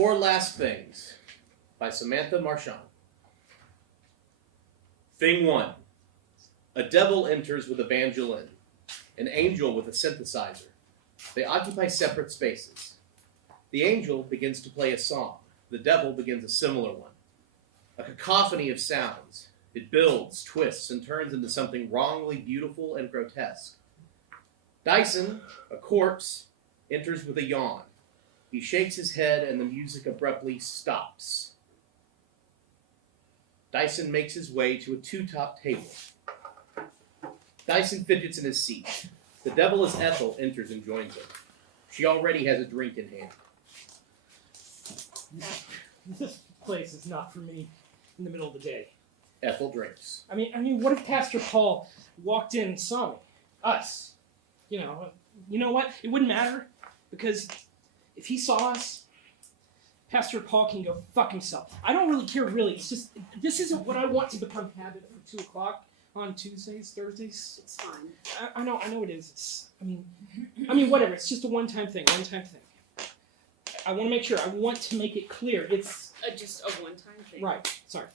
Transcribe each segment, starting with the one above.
Four Last Things by Samanatha Marchant. Thing 1. A devil enters with a banjolin, an angel with a synthesizer. They occupy separate spaces. The angel begins to play a song. The devil begins a similar one. A cacophony of sounds. It builds, twists, and turns into something wrongly beautiful and grotesque. Dyson, a corpse, enters with a yawn. He shakes his head and the music abruptly stops. Dyson makes his way to a two-top table. Dyson fidgets in his seat. The devil-less Ethel enters and joins him. She already has a drink in hand. This place is not for me in the middle of the day. Ethel drinks. I mean, what if Pastor Paul walked in and saw me? Us. You know what? It wouldn't matter, because if he saw us, Pastor Paul can go fuck himself. I don't really care, really. It's just, this isn't what I want to become habit for 2 o'clock on Tuesdays, Thursdays. It's fine. I know it is. It's, I mean, whatever. It's just a one-time thing. I want to make sure. I want to make it clear. It's just a one-time thing. right. Sorry.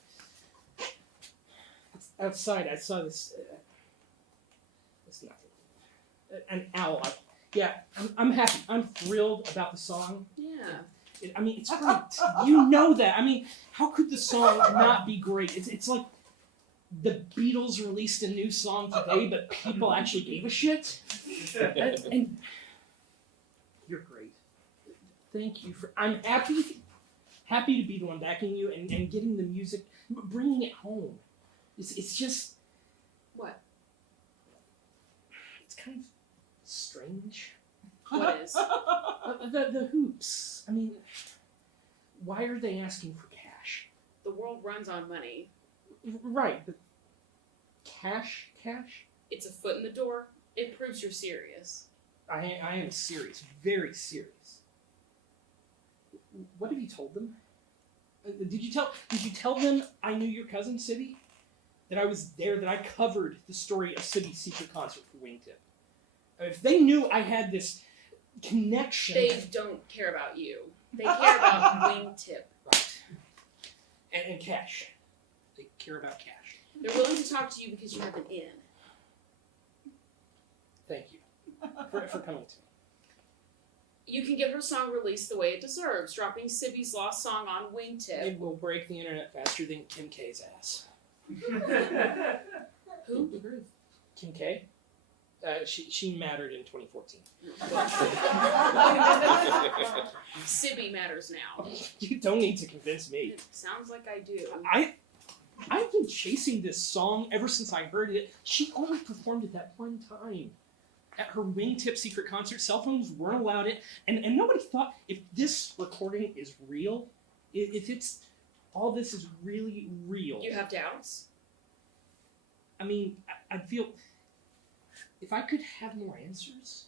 Outside, I saw this. It's nothing. An owl. I'm happy. I'm thrilled about the song. Yeah. It's great. You know that. How could the song not be great? It's like the Beatles released a new song today, but people actually gave a shit. And you're great. Thank you for. I'm happy to be the one backing you and getting the music, bringing it home. It's just. What? It's kind of strange. What is? The hoops. Why are they asking for cash? The world runs on money. Right, but cash? It's a foot in the door. It proves you're serious. I am serious, very serious. What have you told them? Did you tell them I knew your cousin, Sibby? That I was there, that I covered the story of Sibby's secret concert for Wingtip? If they knew I had this connection... They don't care about you. They care about Wingtip. Right. And cash. They care about cash. They're willing to talk to you because you have an in. Thank you for coming to me. You can get her song released the way it deserves, dropping Sibby's lost song on Wingtip. It will break the internet faster than Kim K's ass. Who? Kim K? She mattered in 2014. Sibby matters now. You don't need to convince me. It sounds like I do. I've been chasing this song ever since I heard it. She only performed it that one time. At her Wingtip secret concert, cell phones weren't allowed it, and nobody thought, if this recording is real, if it's, all this is really real. You have doubts? I'd feel, if I could have more answers,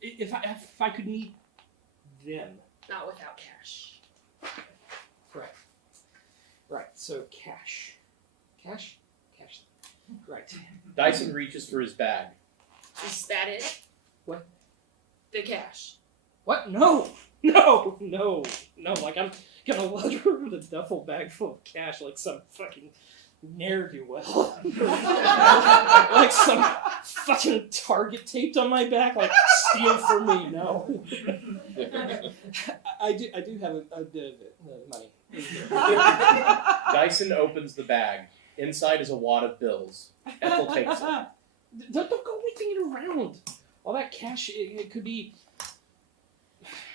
if I could meet them. Not without cash. Right, so cash. Cash? Right. Dyson reaches for his bag. Is that it? What? The cash. What? No! Like, I'm gonna load her with a duffel bag full of cash like some fucking ne'er-do-well. Like some fucking target taped on my back, like, steal from me. No. I do have a bit of it, money. Dyson opens the bag. Inside is a wad of bills. Ethel takes it. Don't go whipping it around. All that cash, it could be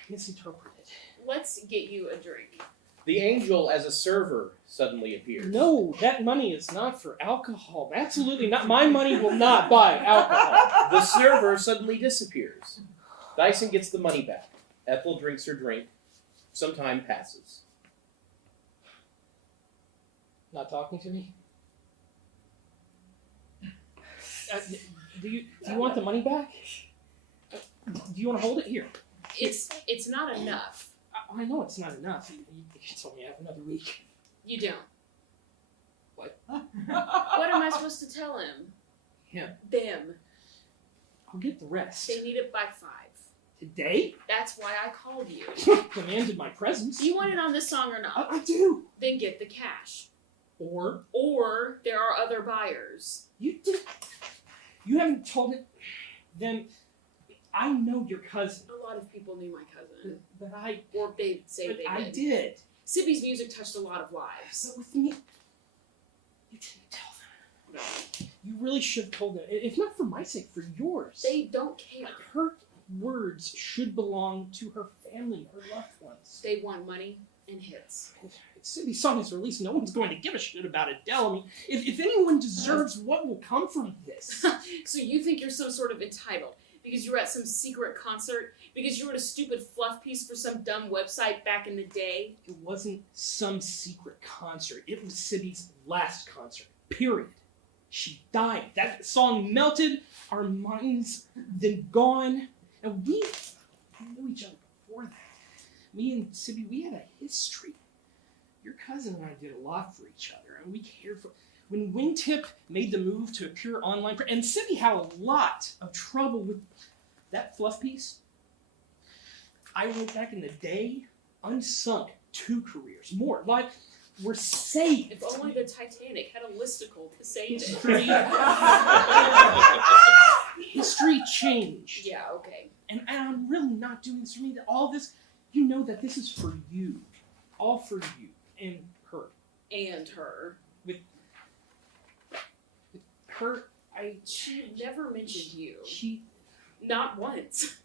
misinterpreted. Let's get you a drink. The angel as a server suddenly appears. No, that money is not for alcohol. Absolutely not. My money will not buy alcohol. The server suddenly disappears. Dyson gets the money back. Ethel drinks her drink. Some time passes. Not talking to me? Do you want the money back? Do you want to hold it here? It's not enough. I know it's not enough. You told me I have another week. You don't. What? What am I supposed to tell him? Him. Them. I'll get the rest. They need it by 5. Today? That's why I called you. Demanded my presence. Do you want in on this song or not? I do. Then get the cash. Or There are other buyers. you haven't told it. Then I know your cousin. A lot of people knew my cousin. But Or they say they I did. did. Sibby's music touched a lot of lives. But with me, you didn't tell them. You really should have told them. If not for my sake, for yours. They don't care. Her words should belong to her family, her loved ones. They want money and hits. If Sibby's song is released, no one's going to give a shit about Adele. I mean, if anyone deserves what will come from this. So you think you're some sort of entitled because you were at some secret concert, because you wrote a stupid fluff piece for some dumb website back in the day? It wasn't some secret concert. It was Sibby's last concert. Period. She died. That song melted our minds, then gone. And we knew each other before that. Me and Sibby, we had a history. Your cousin and I did a lot for each other, and we cared for... When Wingtip made the move to a pure online... And Sibby had a lot of trouble with that fluff piece. I wrote back in the day, unsunk 2 careers. More. Like, we're saved. If only the Titanic had a listicle to save it. History... History changed. Yeah, okay. And I'm really not doing this for me. All this, you know that this is for you. All for you. And her. And her. With her, She never mentioned you. She... Not once.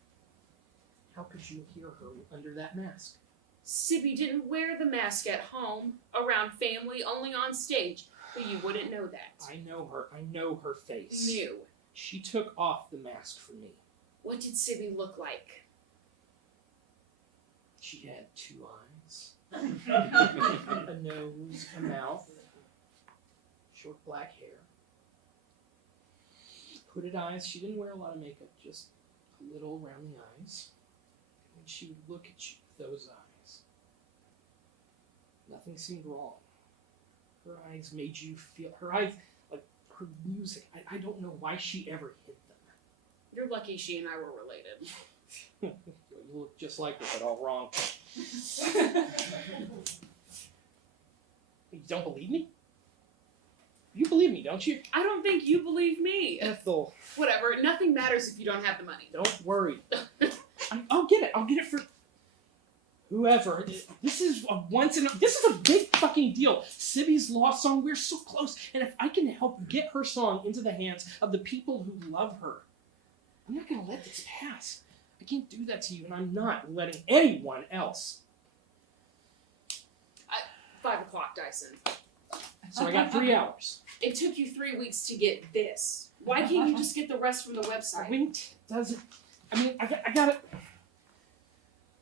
How could you hear her under that mask? Sibby didn't wear the mask at home, around family, only on stage. But you wouldn't know that. I know her. I know her face. Knew. She took off the mask for me. What did Sibby look like? She had 2 eyes. A nose, a mouth. Short black hair. Hooded eyes. She didn't wear a lot of makeup, just a little around the eyes. And she would look at you with those eyes. Nothing seemed wrong. Her eyes made you feel... Her eyes, like her music, I don't know why she ever hid them. You're lucky she and I were related. You look just like her, but all wrong. You don't believe me? You believe me, don't you? I don't think you believe me. Ethel. Whatever. Nothing matters if you don't have the money. Don't worry. I'll get it. I'll get it for whoever. This is this is a big fucking deal. Sibby's lost song. We're so close. And if I can help get her song into the hands of the people who love her, I'm not going to let this pass. I can't do that to you, and I'm not letting anyone else. 5 o'clock, Dyson. So I got 3 hours. It took you 3 weeks to get this. Why can't you just get the rest from the website? Wingtip doesn't. I mean, I got it.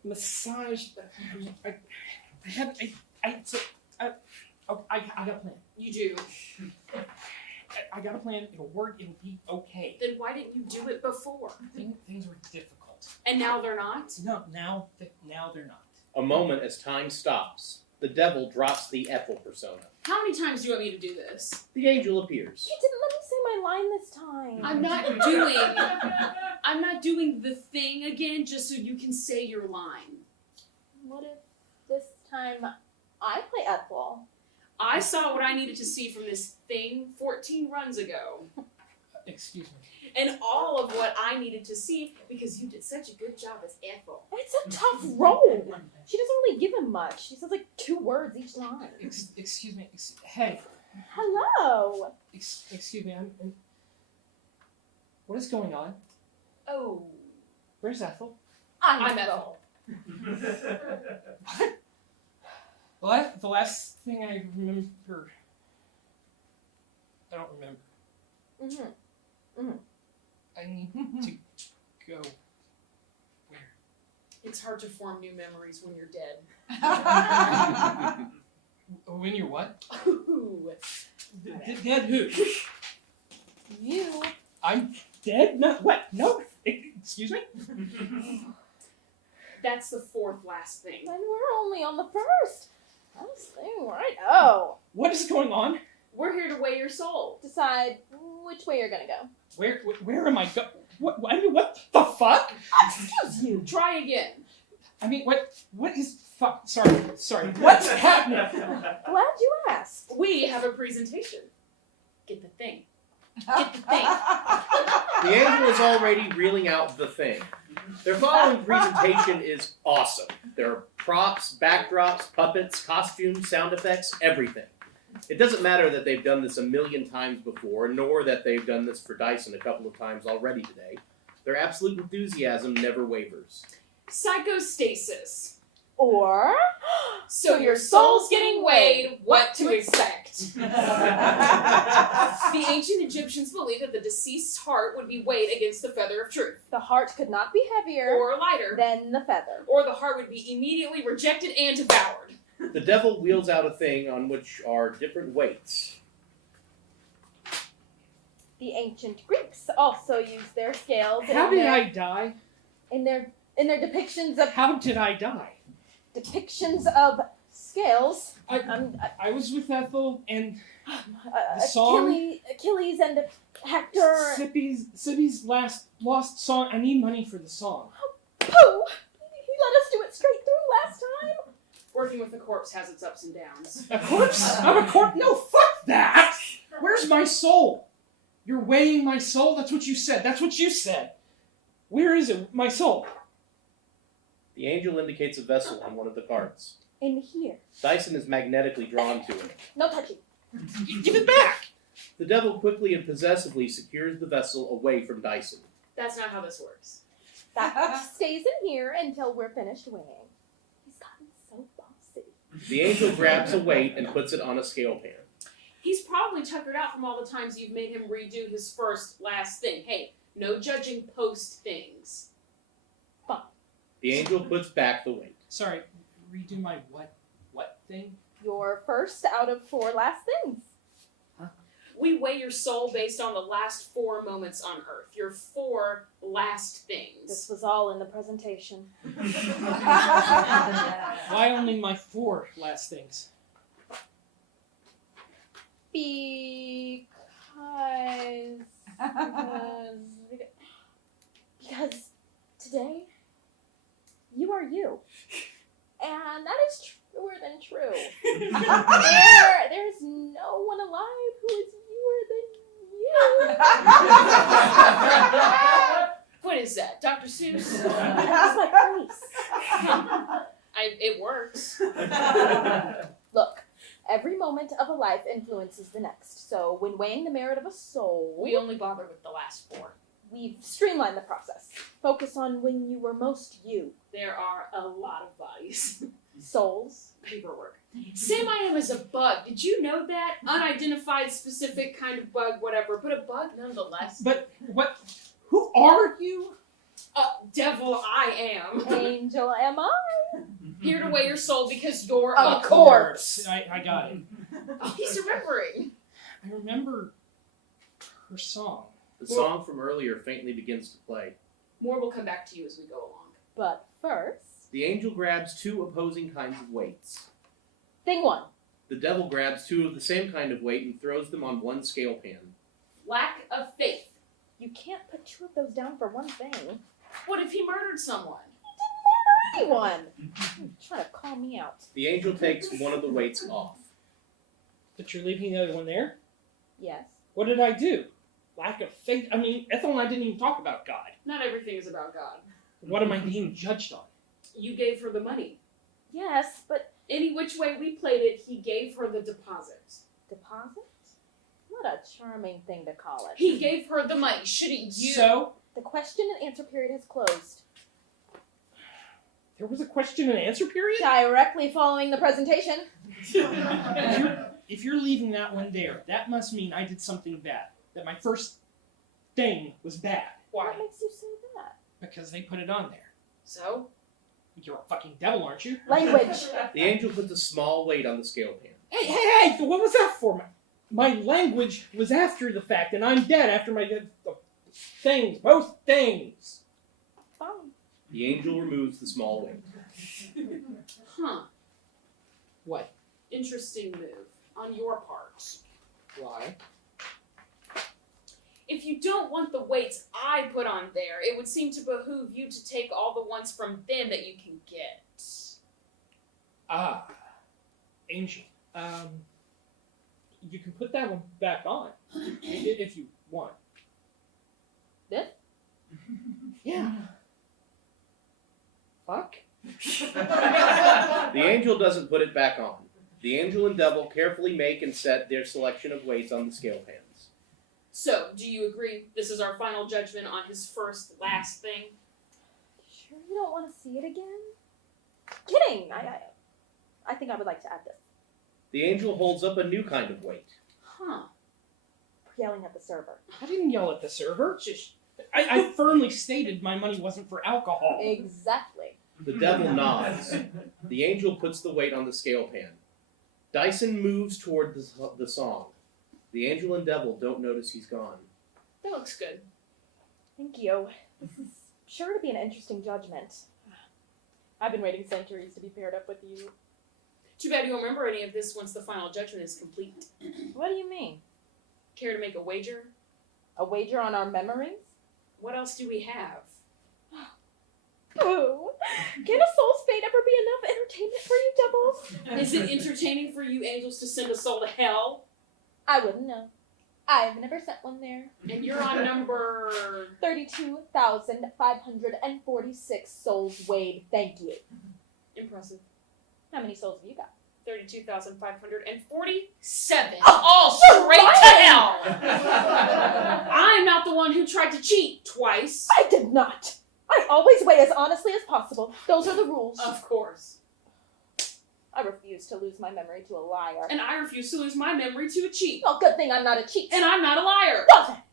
Massage. I got a plan. You do. I got a plan. It'll work. It'll be okay. Then why didn't you do it before? Things were difficult. And now they're not? No, now they're not. A moment as time stops. The devil drops the Ethel persona. How many times do you want me to do this? The angel appears. You didn't let me say my line this time. I'm not doing the thing again just so you can say your line. What if this time I play Ethel? I saw what I needed to see from this thing 14 runs ago. Excuse me. And all of what I needed to see because you did such a good job as Ethel. It's a tough role. She doesn't really give him much. She says like 2 words each line. Excuse me. Hey. Hello. Excuse me. I'm what is going on? Oh. Where's Ethel? I'm Ethel. What? The last thing I remember. I don't remember. I need to go. Where? It's hard to form new memories when you're dead. When you're what? Ooh. Dead who? You. I'm dead? No, what? No. Excuse me? That's the 4th last thing. Then we're only on the 1st. Last thing, right? Oh. What is going on? We're here to weigh your soul. Decide which way you're gonna go. Where am I going? What the fuck? Excuse you. Try again. I mean, what is fuck? Sorry. What's happening? Glad you asked. We have a presentation. Get the thing. Get the thing. The angel is already reeling out the thing. Their following presentation is awesome. There are props, backdrops, puppets, costumes, sound effects, everything. It doesn't matter that they've done this a million times before, nor that they've done this for Dyson a couple of times already today. Their absolute enthusiasm never wavers. Psychostasis. Or So your soul's getting weighed, what to expect. The ancient Egyptians believed that the deceased's heart would be weighed against the feather of truth. the heart could not be heavier Or lighter. than the feather. Or the heart would be immediately rejected and devoured. The devil wheels out a thing on which are different weights. The ancient Greeks also used their scales How did I die? in their depictions of How did I die? scales. I was with Ethel and the song? Achilles and Hector. Sibby's lost song. I need money for the song. Pooh! He let us do it straight through last time. Working with a corpse has its ups and downs. A corpse? I'm a corpse? No, fuck that! Where's my soul? You're weighing my soul? That's what you said. Where is it? My soul? The angel indicates a vessel on one of the cards. In here. Dyson is magnetically drawn to it. No touching. Give it back! The devil quickly and possessively secures the vessel away from Dyson. That's not how this works. That stays in here until we're finished winging. He's gotten so bossy. The angel grabs a weight and puts it on a scale pan. He's probably tuckered out from all the times you've made him redo his last thing. Hey, no judging post things. Fine. The angel puts back the weight. Sorry, redo my what thing? Your first out of 4 last things. We weigh your soul based on the last 4 moments on Earth. Your 4 last things. This was all in the presentation. Why only my 4 last things? Because today you are you, and that is truer than true. There's no one alive who is newer than you. What is that, Dr. Seuss? That's my voice. It works. Look, every moment of a life influences the next. So when weighing the merit of a soul, We only bother with the last 4. we've streamlined the process. Focus on when you were most you. There are a lot of bodies. Souls. Paperwork. Sam I am is a bug. Did you know that? Unidentified, specific kind of bug, whatever, but a bug nonetheless. But what? Who are you? Devil I am. Angel am I? Here to weigh your soul because you're A a corpse. I got it. Oh, he's remembering. I remember her song. The song from earlier faintly begins to play. More will come back to you as we go along. But first, The angel grabs 2 opposing kinds of weights. thing 1. The devil grabs 2 of the same kind of weight and throws them on one scale pan. Lack of faith. You can't put 2 of those down for one thing. What if he murdered someone? Anyone. Trying to call me out. The angel takes one of the weights off. But you're leaving the other one there? Yes. What did I do? Lack of faith? I mean, Ethel and I didn't even talk about God. Not everything is about God. What am I being judged on? You gave her the money. Yes, but Any which way we played it, he gave her the deposit. deposit? What a charming thing to call it. He gave her the money. Shouldn't you? So, The question and answer period has closed. there was a question and answer period? Directly following the presentation. If you're leaving that one there, that must mean I did something bad. That my first thing was bad. Why? What makes you say that? Because they put it on there. So? You're a fucking devil, aren't you? Language. The angel puts a small weight on the scale pan. Hey, what was that for? My language was after the fact, and I'm dead after my things, both things. Fine. The angel removes the small weight. Huh. What? Interesting move on your part. Why? if you don't want the weights I put on there, it would seem to behoove you to take all the ones from them that you can get. Ah, Angel. You can put that one back on if you want. This? Yeah. Fuck. The angel doesn't put it back on. The angel and devil carefully make and set their selection of weights on the scale pans. So, do you agree this is our final judgment on his last thing? Sure you don't want to see it again? Kidding! I think I would like to add this. The angel holds up a new kind of weight. Huh. Yelling at the server. I didn't yell at the server. Shush. I firmly stated my money wasn't for alcohol. Exactly. The devil nods. The angel puts the weight on the scale pan. Dyson moves toward the song. The angel and devil don't notice he's gone. That looks good. Thank you. This is sure to be an interesting judgment. I've been waiting centuries to be paired up with you. Too bad you won't remember any of this once the final judgment is complete. What do you mean? Care to make a wager? A wager on our memories? What else do we have? Boo! Can a soul's fate ever be enough entertainment for you doubles? Is it entertaining for you angels to send a soul to hell? I wouldn't know. I've never sent one there. And you're on number... 32,546 souls weighed, thank you. Impressive. How many souls have you got? 32,547. All straight to hell! I'm not the one who tried to cheat twice. I did not! I always weigh as honestly as possible. Those are the rules. Of course. I refuse to lose my memory to a liar. And I refuse to lose my memory to a cheat. Well, good thing I'm not a cheat. And I'm not a liar. Well then,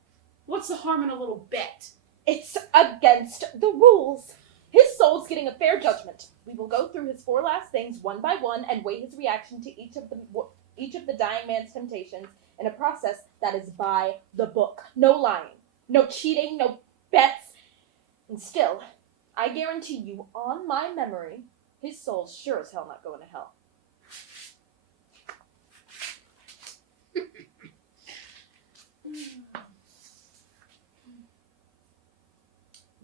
What's the harm in a little bet? it's against the rules. His soul's getting a fair judgment. We will go through his 4 last things one by one and weigh his reaction to each of the dying man's temptations in a process that is by the book. No lying, no cheating, no bets. And still, I guarantee you on my memory, his soul's sure as hell not going to hell.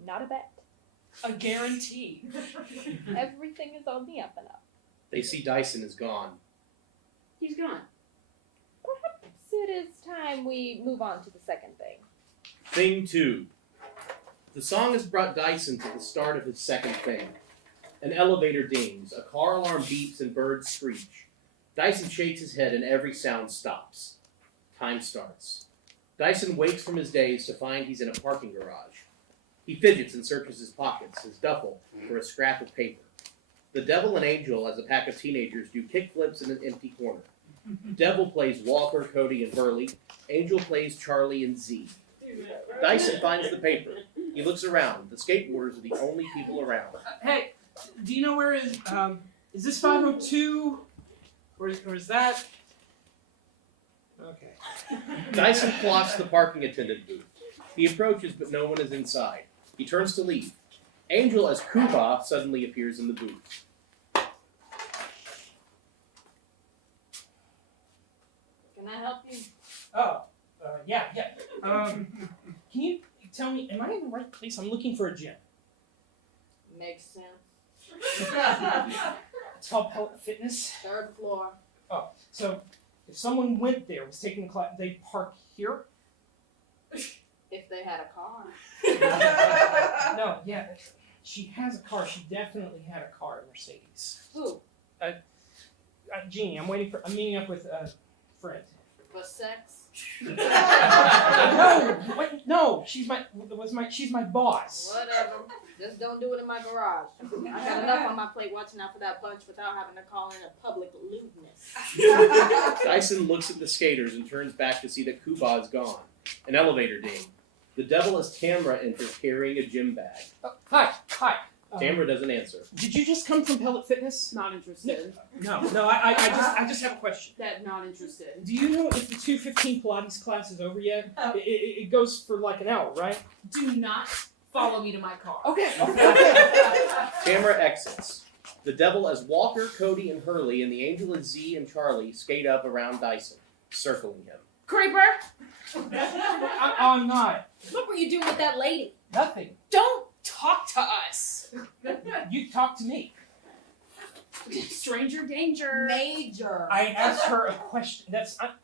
Not a bet. A guarantee. Everything is on the up and up. They see Dyson is gone. He's gone. Perhaps it is time we move on to the second thing. Thing 2. The song has brought Dyson to the start of his second thing. An elevator dings, a car alarm beeps, and birds screech. Dyson shakes his head and every sound stops. Time starts. Dyson wakes from his daze to find he's in a parking garage. He fidgets and searches his pockets, his duffel, for a scrap of paper. The devil and angel, as a pack of teenagers, do kickflips in an empty corner. Devil plays Walker, Cody, and Hurley. Angel plays Charlie and Z. Dyson finds the paper. He looks around. The skateboarders are the only people around. Hey, do you know where is this 502? Or is that? Okay. Dyson plots the parking attendant booth. He approaches, but no one is inside. He turns to leave. Angel, as Baugh, suddenly appears in the booth. Can I help you? Oh, yeah. Can you tell me, am I in the right place? I'm looking for a gym. Makes sense. It's called Pellet Fitness. 3rd floor. Oh, so if someone went there, was taking a class, they'd park here? If they had a car. No, yeah, she has a car. She definitely had a car, a Mercedes. Who? Jeannie, I'm meeting up with a friend. For sex? No, she's my boss. Whatever. Just don't do it in my garage. I got enough on my plate watching out for that bunch without having to call in a public lewdness. Dyson looks at the skaters and turns back to see that Baugh is gone. An elevator ding. The devil as Tamra enters carrying a gym bag. Hi. Tamra doesn't answer. Did you just come from Pellet Fitness? Not interested. No. I just have a question. That not interested. Do you know if the 2:15 Pilates class is over yet? It goes for like an hour, right? Do not follow me to my car. Okay. Tamra exits. The devil as Walker, Cody, and Hurley, and the angel as Z and Charlie skate up around Dyson, circling him. Creeper! I'm not. What were you doing with that lady? Nothing. Don't talk to us! You talk to me. Stranger danger. Major. I asked her a question.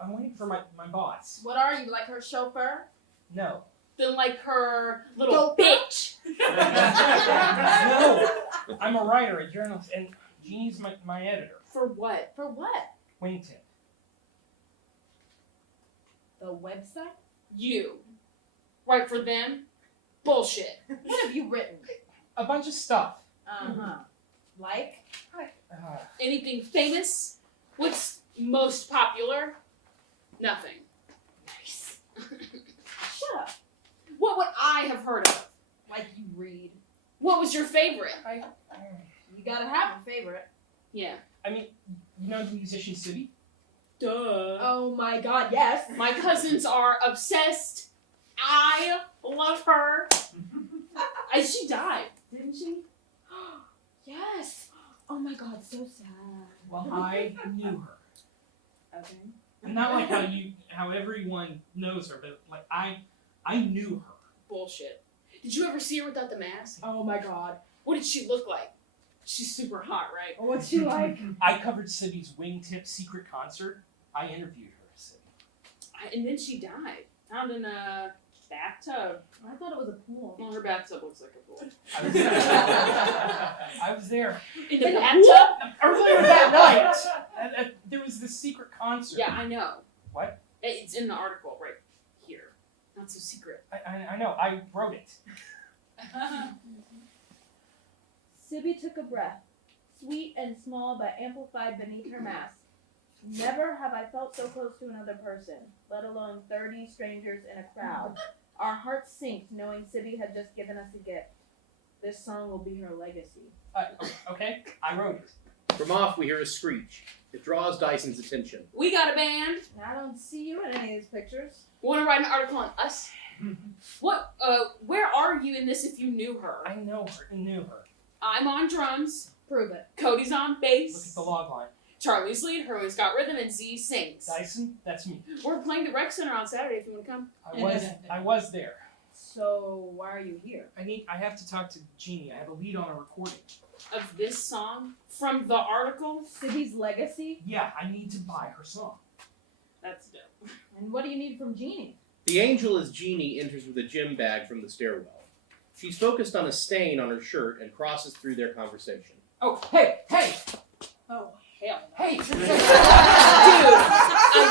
I'm waiting for my boss. What are you, like her chauffeur? No. Then like her little Go bitch. No. I'm a writer, a journalist, and Jeannie's my editor. For what? For what? Wingtip. The website? You. Right for them? Bullshit. What have you written? A bunch of stuff. Uh-huh. Like? Anything famous? What's most popular? Nothing. Nice. Shut up. What would I have heard of? Like you read. What was your favorite? You gotta have a favorite. Yeah. I mean, you know the musician Sibby? Duh. Oh my god, yes. My cousins are obsessed. I love her. And she died, didn't she? Yes. Oh my god, so sad. Well, I knew her. Okay. Not like how everyone knows her, but like I knew her. Bullshit. Did you ever see her without the mask? Oh my god. What did she look like? She's super hot, right? What's she like? I covered Sibby's Wingtip secret concert. I interviewed her, Sibby. And then she died. Found in a bathtub. I thought it was a pool. Well, her bathtub looks like a pool. I was there. I was there. In the In the bathtub? Earlier that night, there was this secret concert. Yeah, I know. What? It's in the article right here. Not so secret. I know. I wrote it. Sibby took a breath, sweet and small but amplified beneath her mask. Never have I felt so close to another person, let alone 30 strangers in a crowd. Our hearts sink knowing Sibby had just given us a gift. This song will be her legacy. Okay, I wrote it. From off, we hear a screech. It draws Dyson's attention. We got a band. I don't see you in any of these pictures. Want to write an article on us? What? Where are you in this if you knew her? I know her. Knew her. I'm on drums. Prove it. Cody's on Look at bass. the log line. Charlie's lead. Herman's got rhythm, and Z sings. Dyson, that's me. We're playing the rec center on Saturday if you want to come. I was there. So why are you here? I have to talk to Jeannie. I have a lead on a recording. Of this song from the article. Sibby's legacy? Yeah, I need to buy her song. That's dope. And what do you need from Jeannie? The angel as Jeannie enters with a gym bag from the stairwell. She's focused on a stain on her shirt and crosses through their conversation. Oh, hey! Oh hell. Hey! Dude,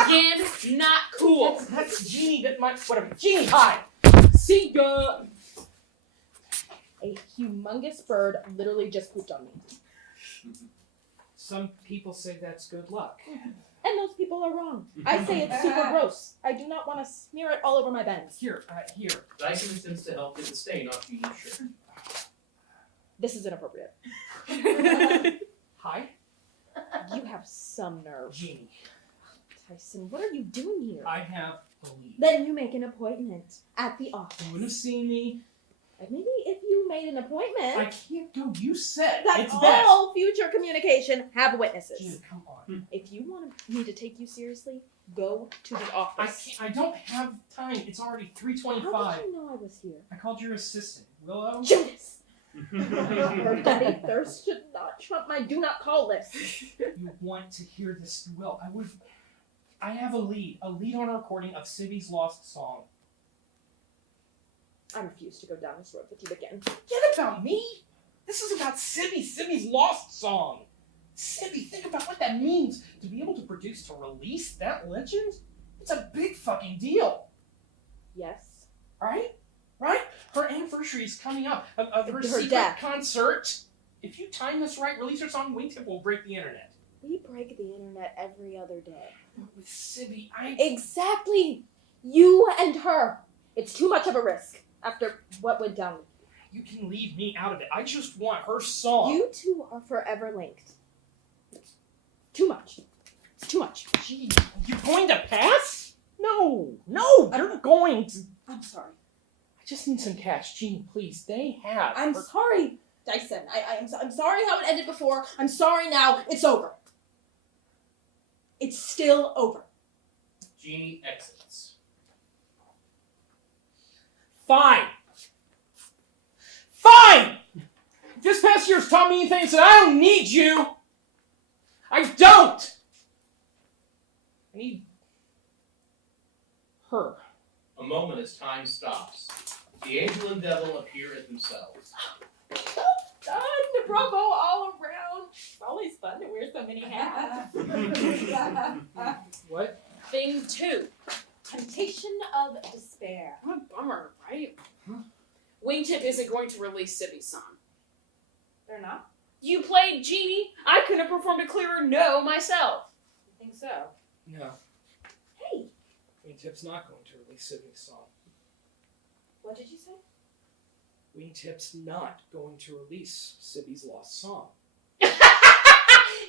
again, not cool. That's Jeannie. Whatever. Jeannie, hi! See ya. A humongous bird literally just pooped on me. Some people say that's good luck. And those people are wrong. I say it's super gross. I do not want to smear it all over my bends. Here. Dyson attempts to help get the stain off Jeannie's shirt. This is inappropriate. Hi, You have some nerve. Jeannie. Tyson, what are you doing here? I have the lead. Then you make an appointment at the office. You would have seen me. Maybe if you made an appointment, I can't go. You said that's it's best. all future communication. Have witnesses. Jeannie, come on. If you want me to take you seriously, go to the office. I don't have time. It's already 3:25. How did you know I was here? I called your assistant, Willow. Judas! Her petty thirst should not trump my do not call list. You want to hear this? You will. I have a lead on a recording of Sibby's lost song. I refuse to go down this road with you again. Forget about me. This is about Sibby's lost song. Sibby, think about what that means to be able to release that legend. It's a big fucking deal, Yes. right? Her anniversary is coming up of her Her secret death. concert. If you time this right, release her song, Wingtip will break the internet. We break the internet every other day. With Sibby, Exactly! You and her. It's too much of a risk after what went down with you can leave me out of it. I just want her song. you. You two are forever linked. It's too much. It's too much. Gee, you going to pass? No, you're going to. I'm sorry. I just need some cash. Jeannie, please. They have. I'm sorry, Dyson. I'm sorry how it ended before. I'm sorry now. It's over. It's still over. Genie exits. Fine. Fine! This past year's taught me things that I don't need you. I don't! I need her. A moment as time stops. The angel and devil appear at themselves. Done! Bravo all around. It's always fun to wear so many hats. What? Thing 2. Temptation of despair. What a bummer, right? Huh? Wingtip isn't going to release Sibby's song. They're not? You played Genie. I couldn't have performed a clearer no myself. You think so? No. Hey, Wingtip's not going to release Sydney's song. what did you say? Wingtip's not going to release Sibby's lost song.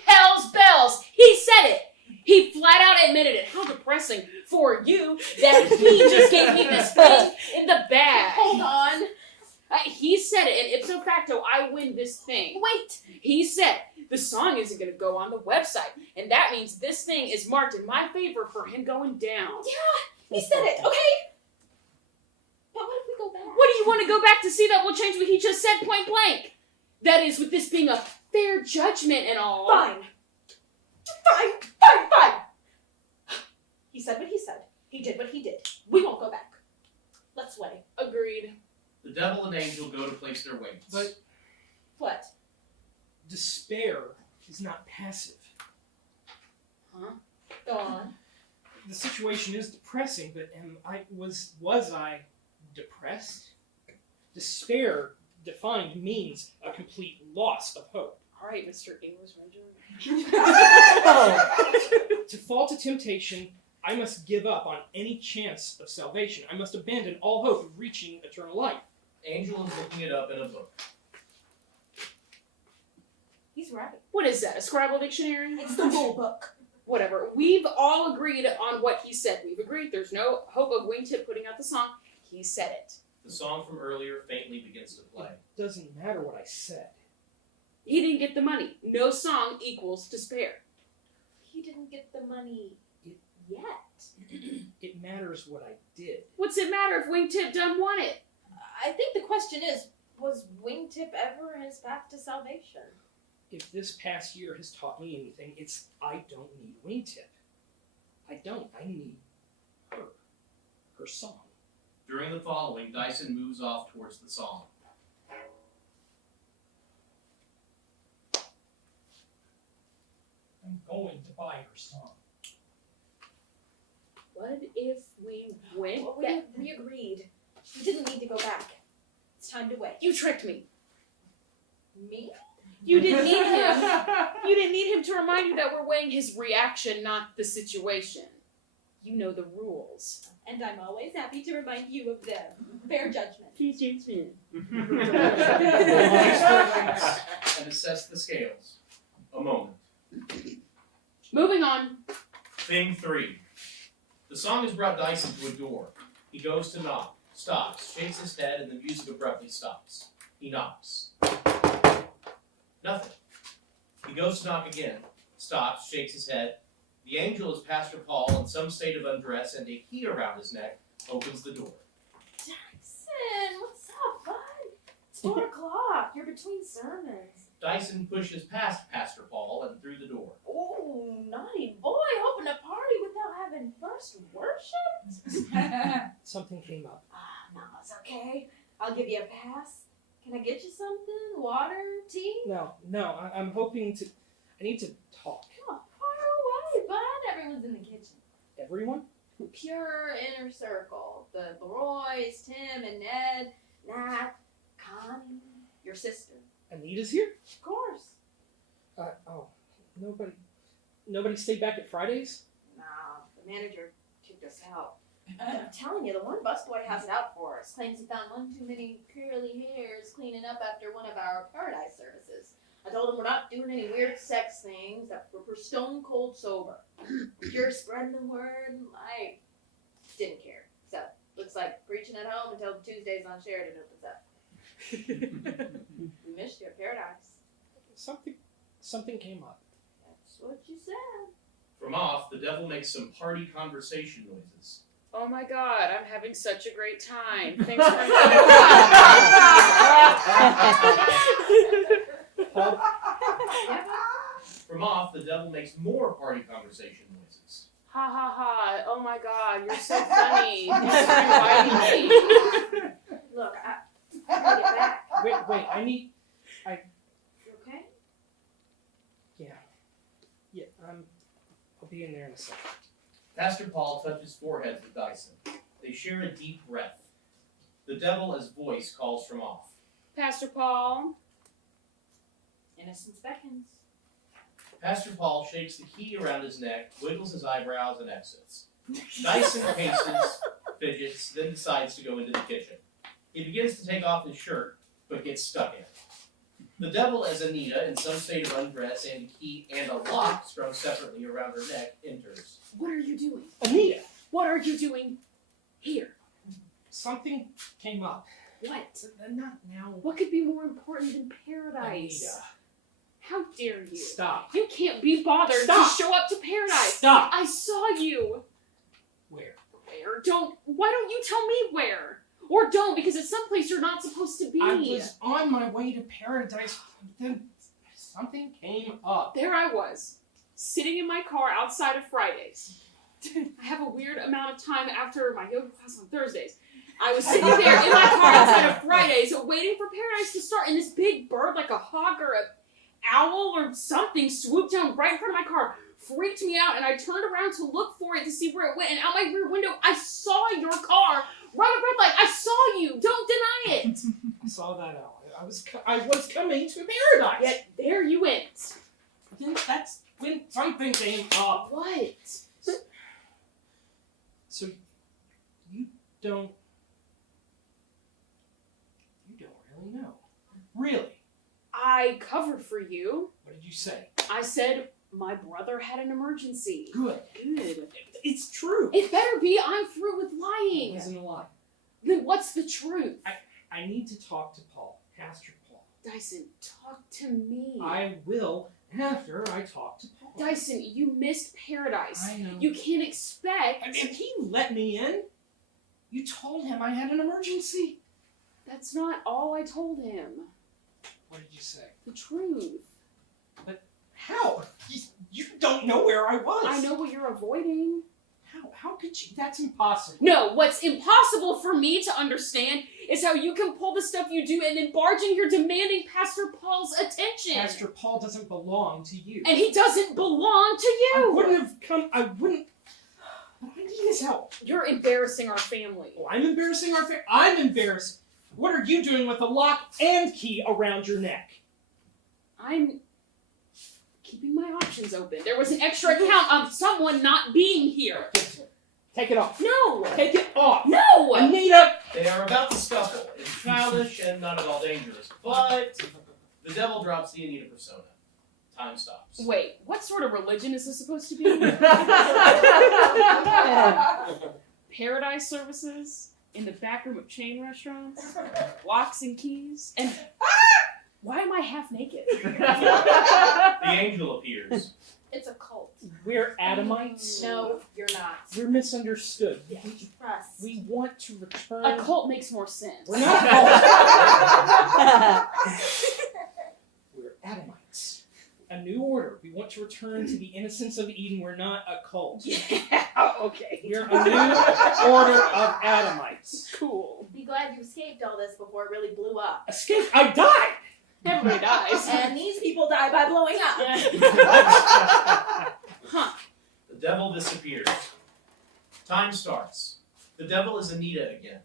Hell's bells! He said it! He flat out admitted it. How depressing for you that he just gave me this thing in the bag. Hold on. He said it, and ipso facto, I win this thing. Wait. He said the song isn't going to go on the website, and that means this thing is marked in my favor for him going down. Yeah, he said it, okay? But what if we go back? What do you want to go back to see that will change what he just said point blank? That is, with this being a fair judgment and all. Fine. Fine. He said what he said. He did what he did. We won't go back. Let's sway. Agreed. The devil and angel go to place their weights. But What? despair is not passive. Huh? Go on. The situation is depressing, but was I depressed? Despair defined means a complete loss of hope. All right, Mr. English major. To fall to temptation, I must give up on any chance of salvation. I must abandon all hope of reaching eternal life. Angel is looking it up in a book. He's right. What is that, a Scrabble dictionary? It's the rule book. Whatever. We've all agreed on what he said. We've agreed there's no hope of Wingtip putting out the song. He said it. The song from earlier faintly begins to play. It doesn't matter what I said. He didn't get the money. No song equals despair. He didn't get the money yet. It matters what I did. What's it matter if Wingtip done won it? I think the question is, was Wingtip ever his path to salvation? If this past year has taught me anything, it's I don't need Wingtip. I don't. I need her. Her song. During the following, Dyson moves off towards the song. I'm going to buy her song. What if we went Well, back? we agreed. We didn't need to go back. It's time to wait. You tricked me. Me? You didn't need him. You didn't need him to remind you that we're weighing his reaction, not the situation. You know the rules. And I'm always happy to remind you of them. Fair judgment. And assess the scales. A moment. Moving on. Thing 3. The song has brought Dyson to a door. He goes to knock, stops, shakes his head, and the music abruptly stops. He knocks. Nothing. He goes to knock again, stops, shakes his head. The angel is Pastor Paul in some state of undress, and a heat around his neck opens the door. Dyson, what's up, bud? It's 4 o'clock. You're between sermons. Dyson pushes past Pastor Paul and through the door. Oh, naughty boy, hoping to party without having first worship? Something came up. No, it's okay. I'll give you a pass. Can I get you something? Water? Tea? No, I'm hoping to. I need to talk. Oh, far away, bud. Everyone's in the kitchen. Everyone? Pure inner circle. The Leroys, Tim and Ned, Nat, Connie, your sister. Anita's here? Of course. Nobody stayed back at Fridays? Nah, the manager kicked us out. I'm telling you, the one busboy has it out for us. Claims he found one too many curly hairs cleaning up after one of our paradise services. I told him we're not doing any weird sex things, that we're stone cold sober. You're spreading the word like didn't care. So looks like preaching at home until Tuesdays on Sheridan opens up. We missed your paradise. Something came up. That's what you said. From off, the devil makes some party conversation noises. Oh my god, I'm having such a great time. Thanks for From off, the devil makes more party conversation noises. Ha ha ha. Oh my god, you're so funny. Thanks for inviting me. Look, I gotta get back. Wait, I need... You okay? Yeah, I'll be in there in a second. Pastor Paul touches foreheads with Dyson. They share a deep breath. The devil as voice calls from off. Pastor Paul. Innocence beckons. Pastor Paul shakes the key around his neck, wiggles his eyebrows, and exits. Dyson paces, fidgets, then decides to go into the kitchen. He begins to take off his shirt, but gets stuck in it. The devil as Anita, in some state of undress, and a key and a lock strung separately around her neck, enters. What are you doing? Anita, What are you doing here? something came up. What? Not now. What could be more important than paradise? Anita, How dare you? stop. You can't be bothered Stop. to show up to paradise. Stop. I saw you. Where? Where? Why don't you tell me where? Or don't, because it's someplace you're not supposed to be. I was on my way to paradise, then something came up. There I was, sitting in my car outside of Fridays. I have a weird amount of time after my yoga class on Thursdays. I was sitting there in my car outside of Fridays, waiting for paradise to start, and this big bird, like a hawk or an owl or something, swooped down right in front of my car, freaked me out, and I turned around to look for it to see where it went, and out my rear window, I saw your car run a red light. I saw you. Don't deny it. I saw that owl. I was coming to paradise. Yet there you went. Then that's when something came up. What? So you don't really know. Really? I covered for you. What did you say? I said my brother had an emergency. Good. Good. It's true. It better be. I'm through with It lying. wasn't a lie. Then what's the truth? I need to talk to Paul, Pastor Paul. Dyson, talk to me. I will after I talk to Paul. Dyson, you missed paradise. I know. You can't expect. And he let me in. You told him I had an emergency. That's not all I told him. What did you say? The truth. How? You don't know where I was. I know what you're avoiding. How could you? That's impossible. No, what's impossible for me to understand is how you can pull the stuff you do and then barge in here demanding Pastor Paul's attention. Pastor Paul doesn't belong to you. And he doesn't belong to you. I wouldn't. But I need his help. You're embarrassing our family. Oh, I'm embarrassing our family. I'm embarrassing. What are you doing with a lock and key around your neck? I'm keeping my options open. There was an extra account of someone not being here. Take it off. No! Take it off. No! Anita! They are about to scuffle. It's childish and not at all dangerous, but the devil drops the Anita persona. Time stops. Wait, what sort of religion is this supposed to be? Paradise services? In the back room of chain restaurants? Locks and keys? And why am I half naked? The angel appears. It's a cult. We're Adamites. No, you're not. We're misunderstood. Trust. We want to return. A cult makes more sense. We're not a cult. We're Adamites. A new order. We want to return to the innocence of Eden. We're not a cult. Yeah, okay. We're a new order of Adamites. Cool. Be glad you escaped all this before it really blew up. Escape! I died! Everybody dies. And these people die by blowing up. Huh. The devil disappears. Time starts. The devil is Anita again.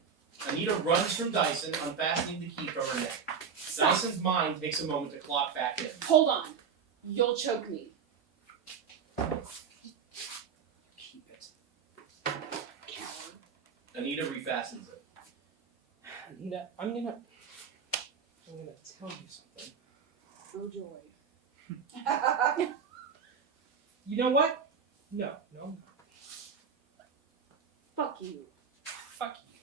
Anita runs from Dyson, unfastening the key from her neck. Dyson's mind takes a moment to clock back in. Hold on. You'll choke me. Keep it. Coward. Anita refastens it. Anita, I'm gonna tell you something. Oh joy. You know what? No. Fuck you. Fuck you.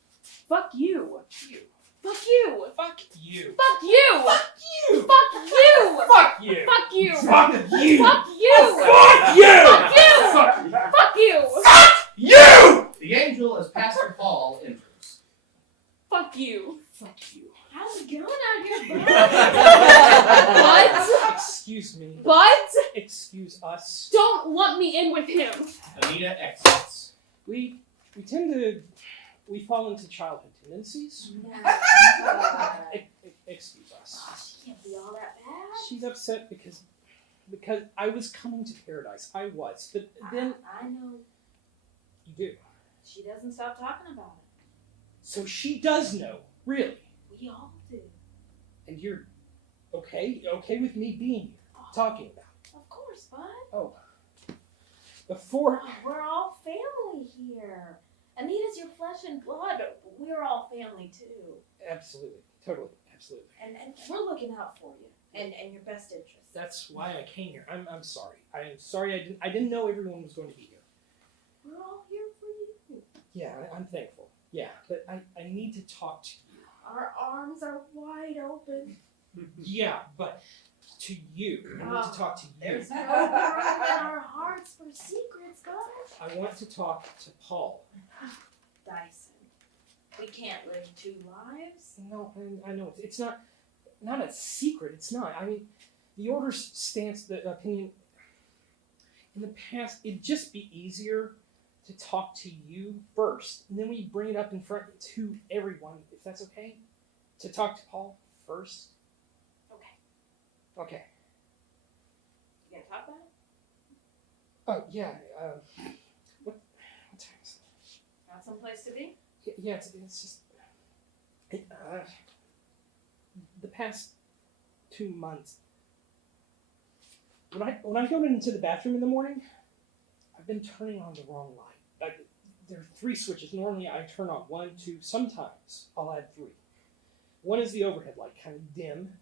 Fuck you. You. Fuck you. Fuck you. Fuck you. Fuck you. Fuck you. Fuck you. Fuck you. Fuck you. Fuck you. Fuck you. Fuck you. Fuck What? Excuse me. But Excuse us. don't lump me in with him. Anita exits. We fall into childhood tendencies. Excuse us. She can't be all that bad. She's upset because I was coming to paradise. I was, but then I know. you do. She doesn't stop talking about it. So she does know, really. We all do. And you're okay with me being here, talking about it. Of course, bud. Oh, before Oh, we're all family here. Anita's your flesh and blood, but we're all family too. absolutely, totally, absolutely. And we're looking out for you and your best interests. That's why I came here. I'm sorry. I'm sorry I didn't know everyone was going to be here. We're all here for you. Yeah, I'm thankful. Yeah, but I need to talk to you. Our arms are wide open. Yeah, but to you. I need to talk to you. There's no room in our hearts for secrets, bud. I want to talk to Paul. Dyson, we can't live two lives. No, I know it's not a secret. It's not. I mean, the Order's stance, the opinion. In the past, it'd just be easier to talk to you first, and then we bring it up in front to everyone, if that's okay. To talk to Paul first. Okay. Okay. You gonna talk about it? Oh yeah. What time is it? Got someplace to be? Yeah, it's just the past 2 months. When I go into the bathroom in the morning, I've been turning on the wrong light. There are 3 switches. Normally I turn on 1, 2. Sometimes I'll add 3. 1 is the overhead light, kind of dim,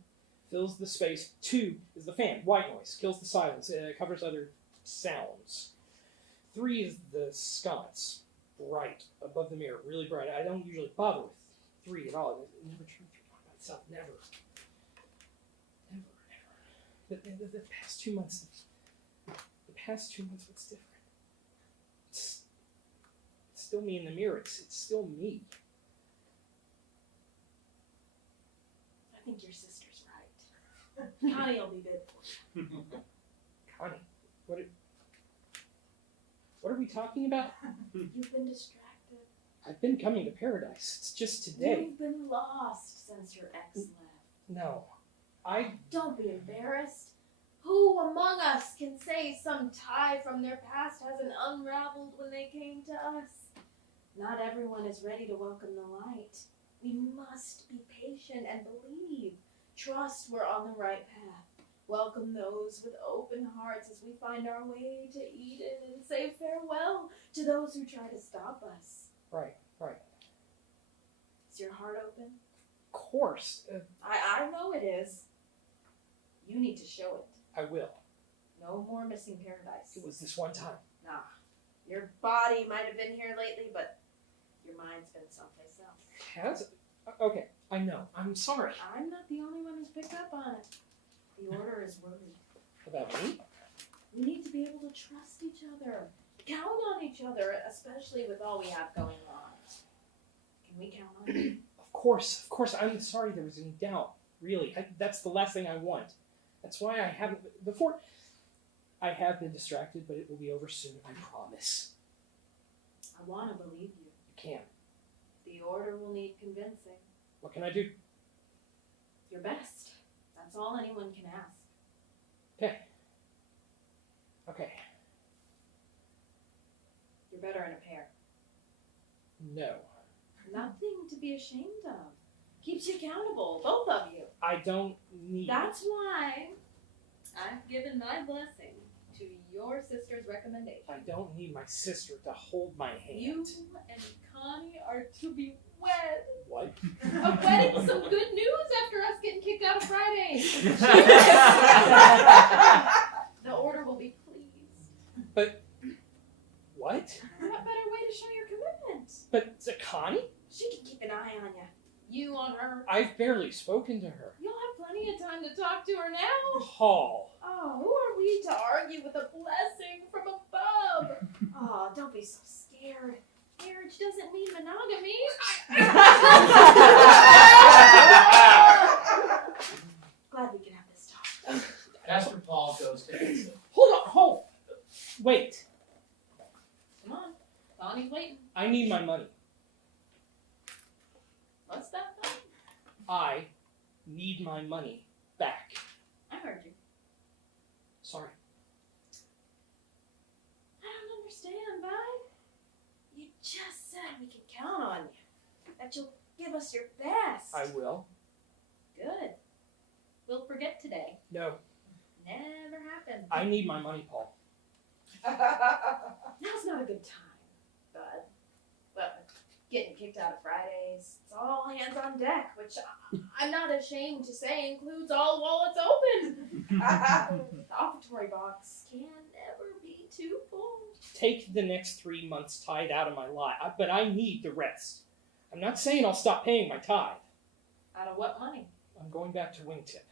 fills the space. 2 is the fan, white noise, kills the silence, covers other sounds. 3 is the sconce, bright, above the mirror, really bright. I don't usually bother with 3 at all. I never turn 3 on by itself, never. But the past 2 months, what's different? It's still me in the mirror. It's still me. I think your sister's right. Connie will be good for you. Connie, what are we talking about? You've been distracted. I've been coming to paradise. It's just today. You've been lost since your ex left. No, Don't be embarrassed. Who among us can say some tie from their past hasn't unraveled when they came to us? Not everyone is ready to welcome the light. We must be patient and believe. Trust we're on the right path. Welcome those with open hearts as we find our way to Eden and say farewell to those who try to stop us. Right. Is your heart open? Of course, I know it is. You need to show it. I will. No more missing paradise. It was this one time. Nah. Your body might have been here lately, but your mind's been someplace else. Has it? Okay, I know. I'm sorry. I'm not the only one who's picked up on it. The Order is worried. About me? We need to be able to trust each other. Count on each other, especially with all we have going on. Can we count on you? Of course. I'm sorry there was any doubt. Really, that's the last thing I want. That's why I haven't before. I have been distracted, but it will be over soon. I promise. I want to believe you. You can. The Order will need convincing. What can I do? Your best. That's all anyone can ask. Okay. You're better in a pair. No. Nothing to be ashamed of. Keeps you accountable, both of you. I don't need. That's why I've given my blessing to your sister's recommendation. I don't need my sister to hold my hand. You and Connie are to be wed. What? A wedding, some good news after us getting kicked out of Friday. The Order will be pleased. But what? What better way to show your commitment? But Connie? She can keep an eye on you. You on her. I've barely spoken to her. You'll have plenty of time to talk to her now. Paul. Oh, who are we to argue with a blessing from above? Oh, don't be so scared. Marriage doesn't mean monogamy. glad we can have this talk. Pastor Paul goes to exit. Hold. Wait. Come on. Bonnie's waiting. I need my money. What's that? I need my money back. I heard you. Sorry. I don't understand, Bud. You just said we can count on you. That you'll give us your best. I will. Good. We'll forget today. No. Never happened. I need my money, Paul. Now's not a good time, Bud. But getting kicked out of Fridays, it's all hands on deck, which I'm not ashamed to say includes all wallets open. The offertory box can never be too full. Take the next 3 months tied out of my lot, but I need the rest. I'm not saying I'll stop paying my tithe. Out of what money? I'm going back to Wingtip.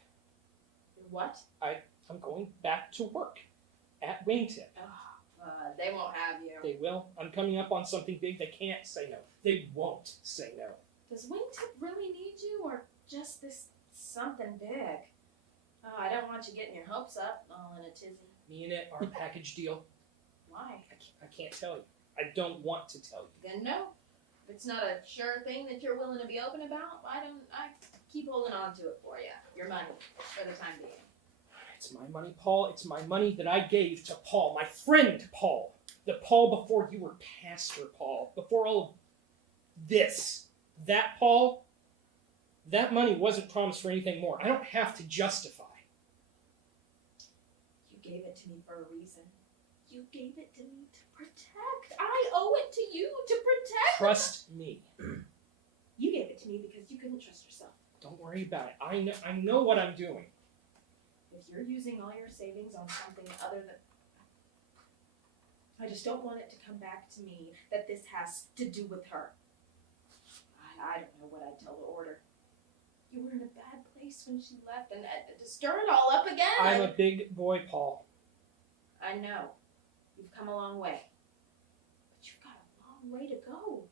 What? I'm going back to work at Wingtip. They won't have you. They will. I'm coming up on something big. They can't say no. They won't say no. Does Wingtip really need you, or just this something big? Oh, I don't want you getting your hopes up, all in a tizzy. Me and it are a package deal. Why? I can't tell you. I don't want to tell you. Then no. If it's not a sure thing that you're willing to be open about, I keep holding on to it for you. Your money, for the time being. It's my money, Paul. It's my money that I gave to Paul, my friend Paul. The Paul before you were Pastor Paul. Before all of this. That Paul, that money wasn't promised for anything more. I don't have to justify. You gave it to me for a reason. You gave it to me to protect. I owe it to you to protect. Trust me. You gave it to me because you couldn't trust yourself. Don't worry about it. I know what I'm doing. If you're using all your savings on something other than... I just don't want it to come back to me that this has to do with her. I don't know what I'd tell the order. You were in a bad place when she left, and to stir it all up again. I'm a big boy, Paul. I know. You've come a long way. But you've got a long way to go.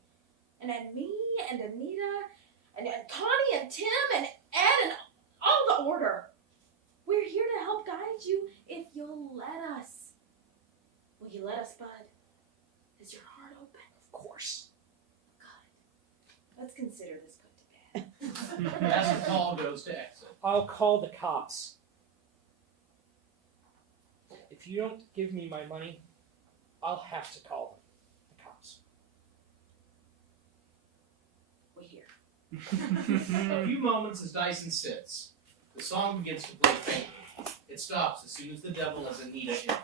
And me and Anita and Connie and Tim and Ed and all the order. We're here to help guide you if you'll let us. Will you let us, Bud? Is your heart open? Of course. Good. Let's consider this put to bed. Pastor Paul goes to exit. I'll call the cops. If you don't give me my money, I'll have to call them. The cops. We're here. A few moments as Dyson sits. The song begins to play faintly. It stops as soon as the devil as Anita enters.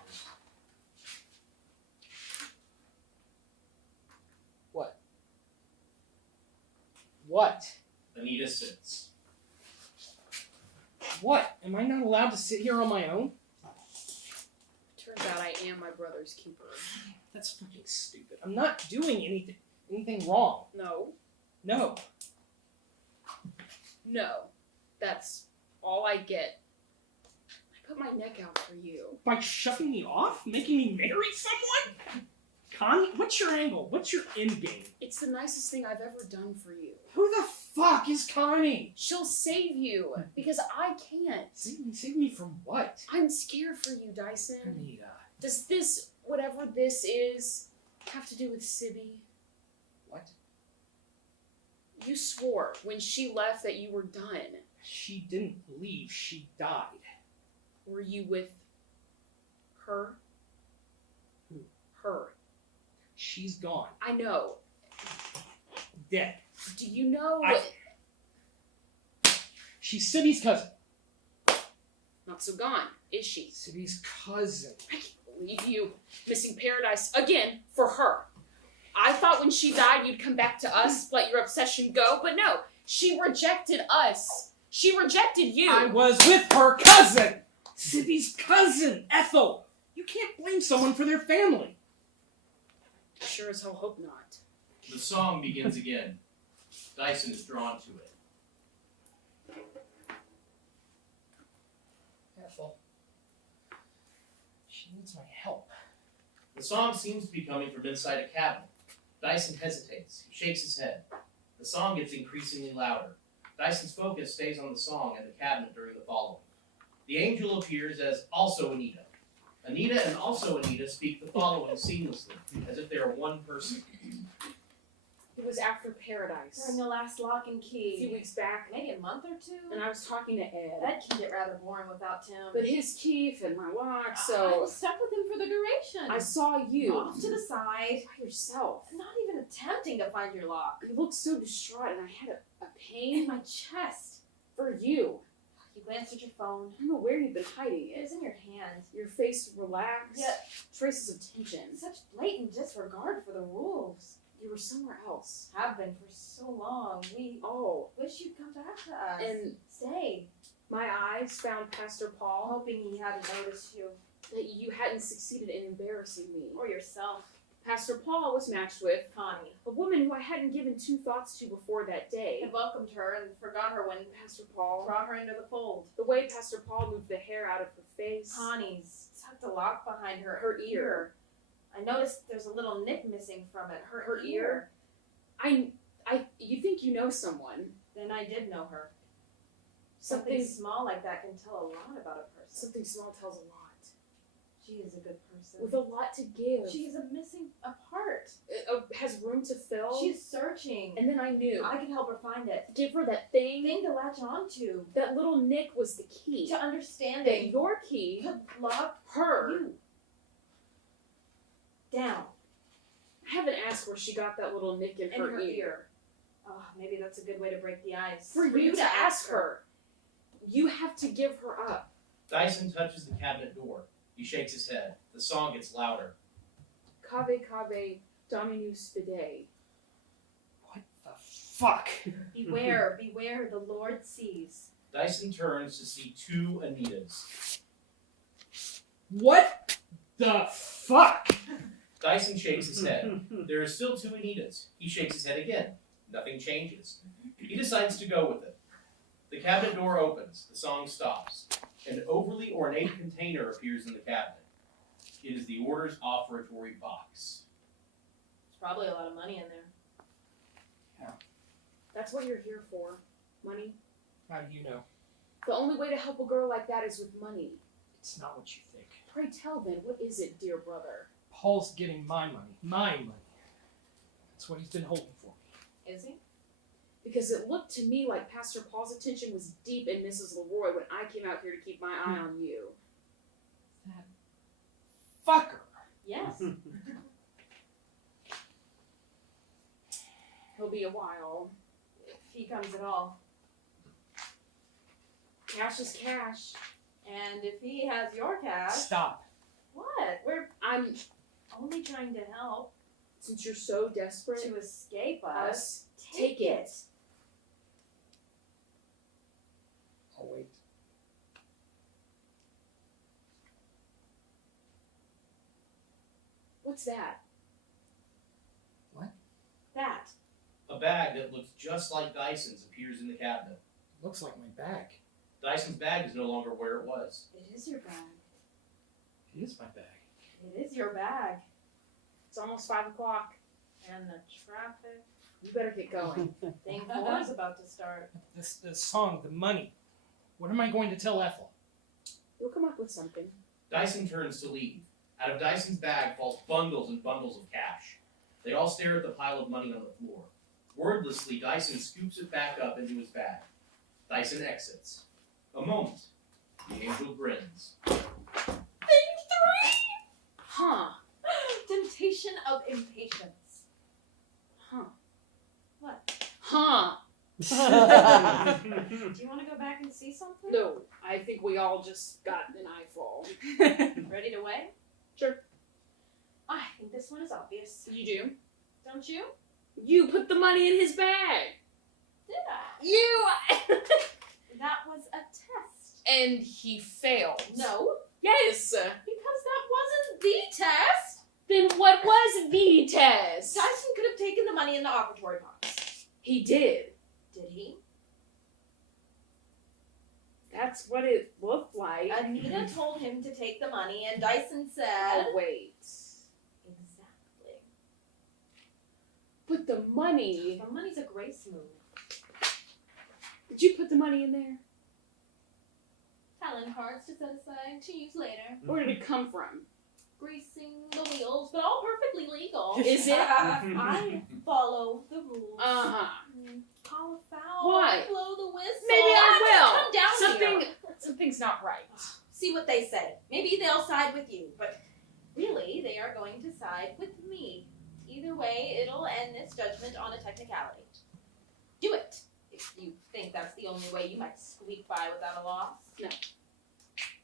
What? Anita sits. What? Am I not allowed to sit here on my own? Turns out I am my brother's keeper. That's fucking stupid. I'm not doing anything wrong. No. No. No. That's all I get. I put my neck out for you. By shoving me off? Making me marry someone? Connie, what's your angle? What's your end game? It's the nicest thing I've ever done for you. Who the fuck is Connie? She'll save you, because I can't. Save me from what? I'm scared for you, Dyson. Anita. Does this, whatever this is, have to do with Sibby? What? You swore when she left that you were done. She didn't leave. She died. Were you with her? Who? Her. She's gone. I know. Dead. Do you know She's Sibby's cousin. Not so gone, is she? Sibby's cousin. I can't believe you. Missing paradise again for her. I thought when she died you'd come back to us, let your obsession go, but no. She rejected us. She rejected you. I was with her cousin! Sibby's cousin, Ethel! You can't blame someone for their family. Sure as hell hope not. The song begins again. Dyson is drawn to it. Ethel. She needs my help. The song seems to be coming from inside a cabinet. Dyson hesitates. He shakes his head. The song gets increasingly louder. Dyson's focus stays on the song and the cabinet during the following. The angel appears as also Anita. Anita and also Anita speak the following seamlessly, as if they are one person. It was after Paradise. During the last lock and A few key. weeks back, Maybe a month or two? and I was talking to Ed. That can get rather boring without Tim. But his key fit my lock, I so was stuck with him for the duration. I saw you Off to the side. by yourself. Not even attempting to find your lock. You looked so distraught, and I had a In pain my chest. for you. You glanced at your phone. I don't know where you've been hiding It it. was in your hand. Your face relaxed, Yet, traces of tension. such blatant disregard for the rules. You were somewhere else. Have been for so long. We Oh, wish you'd come back to us. and Stay. my eyes found Pastor Paul. Hoping he hadn't noticed you. That you hadn't succeeded in embarrassing me. Or yourself. Pastor Paul was matched with Connie. a woman who I hadn't given two thoughts to before that day. I welcomed her and forgot her when Pastor Paul. brought her into the fold. The way Pastor Paul moved the hair out of her face. Connie's tucked a lock behind her Her ear. I noticed there's a little nick missing from it. Her ear. You think you know someone. Then I did know her. Something Something small like that can tell a lot about a person. Something small tells a lot. She is a good person. With a lot to give. She's a part. Has room to fill. She's searching. And then I knew. I could help her find it. Give her that thing. Thing to latch onto. That little nick was the key. To That understanding. your key Could lock her. you down. I haven't asked where she got that little nick in In her her ear. ear. Oh, maybe that's a good way to break the ice. For you to ask her. You have to give her up. Dyson touches the cabinet door. He shakes his head. The song gets louder. Cave cave dominus fide. What the fuck? Beware, beware, the Lord sees. Dyson turns to see two Anitas. What the fuck? Dyson shakes his head. There are still two Anitas. He shakes his head again. Nothing changes. He decides to go with it. The cabinet door opens. The song stops. An overly ornate container appears in the cabinet. It is the order's offertory box. There's probably a lot of money in there. That's what you're here for. Money. How do you know? The only way to help a girl like that is with money. It's not what you think. Pray tell then, what is it, dear brother? Paul's getting my money. My money. That's what he's been holding for me. Is he? Because it looked to me like Pastor Paul's attention was deep in Mrs. Leroy when I came out here to keep my eye on you. That fucker. Yes. He'll be a while. If he comes at all. Cash is cash. And if he has your cash. Stop. What? We're I'm, only trying to help. since you're so desperate, To escape us. us, take it. I'll wait. What's that? That. A bag that looks just like Dyson's appears in the cabinet. Looks like my bag. Dyson's bag is no longer where it was. It is your bag. It is my bag. It is your bag. It's almost 5 o'clock. And the traffic. You better get going. Thing 4 is about to start. This song, the money. What am I going to tell Ethel? You'll come up with something. Dyson turns to leave. Out of Dyson's bag falls bundles and bundles of cash. They all stare at the pile of money on the floor. Wordlessly, Dyson scoops it back up into his bag. Dyson exits. A moment. The angel grins. Thing 3! Huh. Temptation of impatience. Huh. What? Huh. Do you want to go back and see something? No, I think we all just got an eyeful. Ready to weigh? Sure. I think this one is obvious. You do? Don't you? You put the money in his bag. Did I? You. That was a test. And he failed. No, Yes. because that wasn't the test. Then what was the test? Dyson could have taken the money in the offertory box. He did. Did he? That's what it looked like. Anita told him to take the money, and Dyson said... Oh, wait. Exactly. Put the money. The money's a grace move. Did you put the money in there? Telling playing cards to set aside to use later. Where did it come from? Greasing the wheels, but all perfectly legal. Is it? I follow the rules. Uh-huh. Call a foul. Why? Blow the whistle. Maybe I will. Come down here. Something's not right. See what they say. Maybe they'll side with you, but really, they are going to side with me. Either way, it'll end this judgment on a technicality. Do it, if you think that's the only way you might squeak by without a loss. No.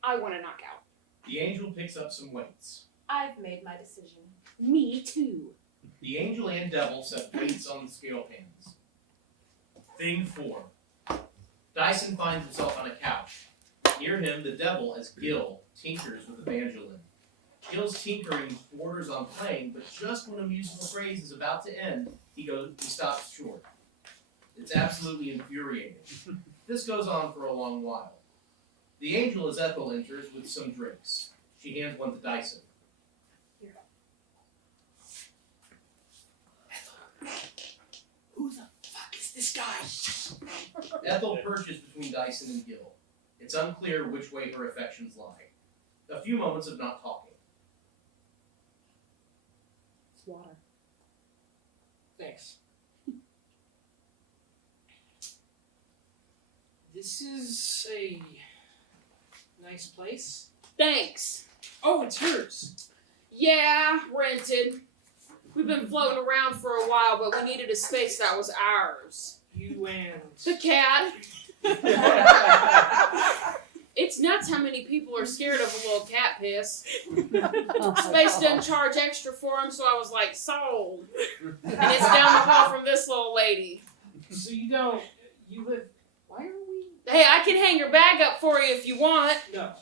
I want to knock out. The angel picks up some weights. I've made my decision. Me too. The angel and devil set weights on the scale pans. Thing 4. Dyson finds himself on a couch. Near him, the devil, as Gil, tinkers with a banjolin. Gil's tinkering borders on playing, but just when a musical phrase is about to end, he stops short. It's absolutely infuriating. This goes on for a long while. The angel, as Ethel enters, with some drinks. She hands one to Dyson. Who the fuck is this guy? Ethel perches between Dyson and Gil. It's unclear which way her affections lie. A few moments of not talking. It's water. Thanks. This is a nice place. Thanks. Oh, it's hers. Yeah, rented. We've been floating around for a while, but we needed a space that was ours. You and... The cat. It's nuts how many people are scared of a little cat piss. Space doesn't charge extra for him, so I was like, sold. And it's down the hall from this little lady. So you don't... You live... Why are we... Hey, I can hang your bag up for you if you want. No.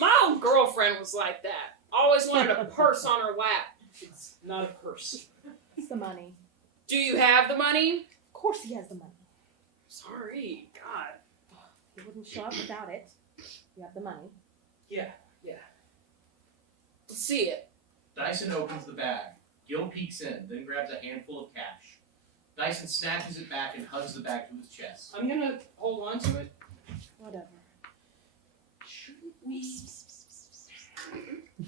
My old girlfriend was like that. Always wanted a purse on her lap. It's not a purse. It's the money. Do you have the money? Of course he has the money. Sorry, God. He wouldn't show up without it. You have the money. Yeah. Let's see it. Dyson opens the bag. Gil peeks in, then grabs a handful of cash. Dyson snatches it back and hugs the bag to his chest. I'm gonna hold on to it. Whatever. Shouldn't we...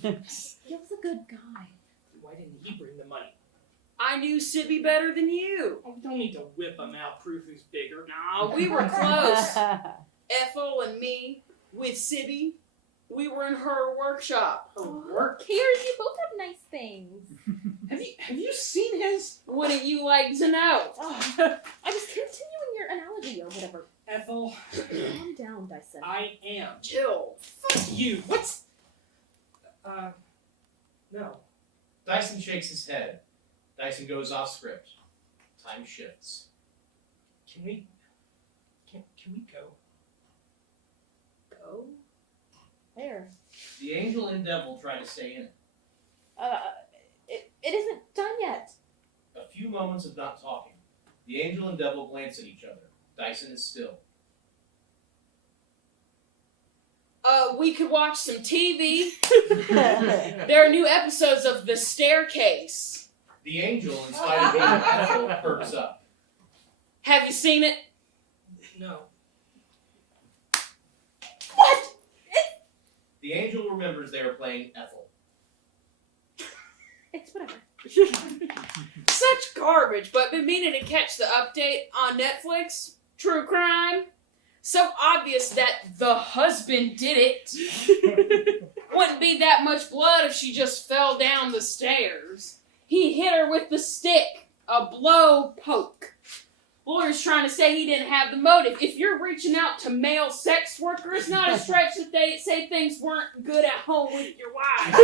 Gil's a good guy. Why didn't he bring the money? I knew Sibby better than you. Oh, we don't need to whip him out, prove who's bigger. No, we were close. Ethel and me, with Sibby, we were in her workshop. Her work? Cares? You both have nice things. Have you seen his... Wouldn't you like to know? Oh, I was continuing your analogy or whatever. Ethel, Calm down, Dyson. I am. Jill. Fuck you. What's... No. Dyson shakes his head. Dyson goes off script. Time shifts. Can we go? Go? There. The angel and devil try to stay in. It isn't done yet. A few moments of not talking. The angel and devil glance at each other. Dyson is still. We could watch some TV. There are new episodes of The Staircase. The angel, in spite of being Ethel, perks up. Have you seen it? No. What? The angel remembers they are playing Ethel. It's whatever. Such garbage, but been meaning to catch the update on Netflix. True crime. So obvious that the husband did it. Wouldn't be that much blood if she just fell down the stairs. He hit her with the stick. A blow poke. Lawyer's trying to say he didn't have the motive. If you're reaching out to male sex workers, it's not a stretch that they say things weren't good at home with your wife.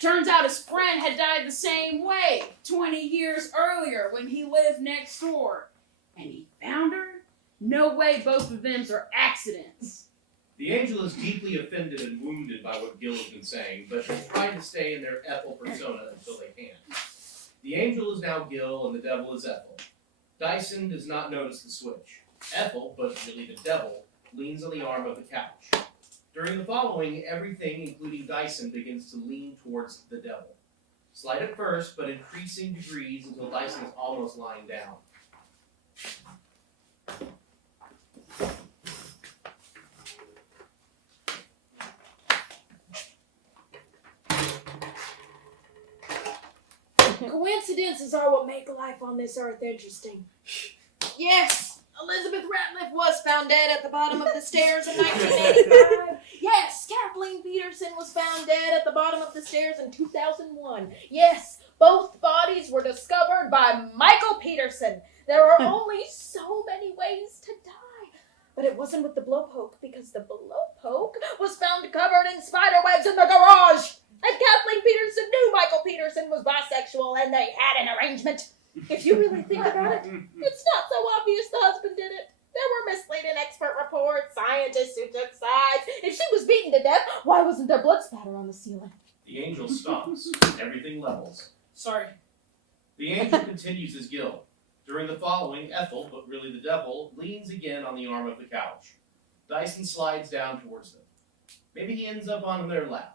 Turns out his friend had died the same way 20 years earlier when he lived next door. And he found her? No way both of them are accidents. The angel is deeply offended and wounded by what Gil has been saying, but they try to stay in their Ethel persona until they can. The angel is now Gil and the devil is Ethel. Dyson does not notice the switch. Ethel, but really the devil, leans on the arm of the couch. During the following, everything, including Dyson, begins to lean towards the devil. Slight at first, but increasing degrees until Dyson is almost lying down. Coincidences are what make life on this earth interesting. Yes, Elizabeth Ratliff was found dead at the bottom of the stairs in 1985. Yes, Kathleen Peterson was found dead at the bottom of the stairs in 2001. Yes, both bodies were discovered by Michael Peterson. There are only so many ways to die. But it wasn't with the blowpoke, because the blowpoke was found covered in spider webs in the garage. And Kathleen Peterson knew Michael Peterson was bisexual, and they had an arrangement. If you really think about it, it's not so obvious the husband did it. There were misleading expert reports, scientists who took sides. If she was beaten to death, why wasn't there blood spatter on the ceiling? The angel stops. Everything levels. Sorry. The angel continues his guild. During the following, Ethel, but really the devil, leans again on the arm of the couch. Dyson slides down towards them. Maybe he ends up on their lap.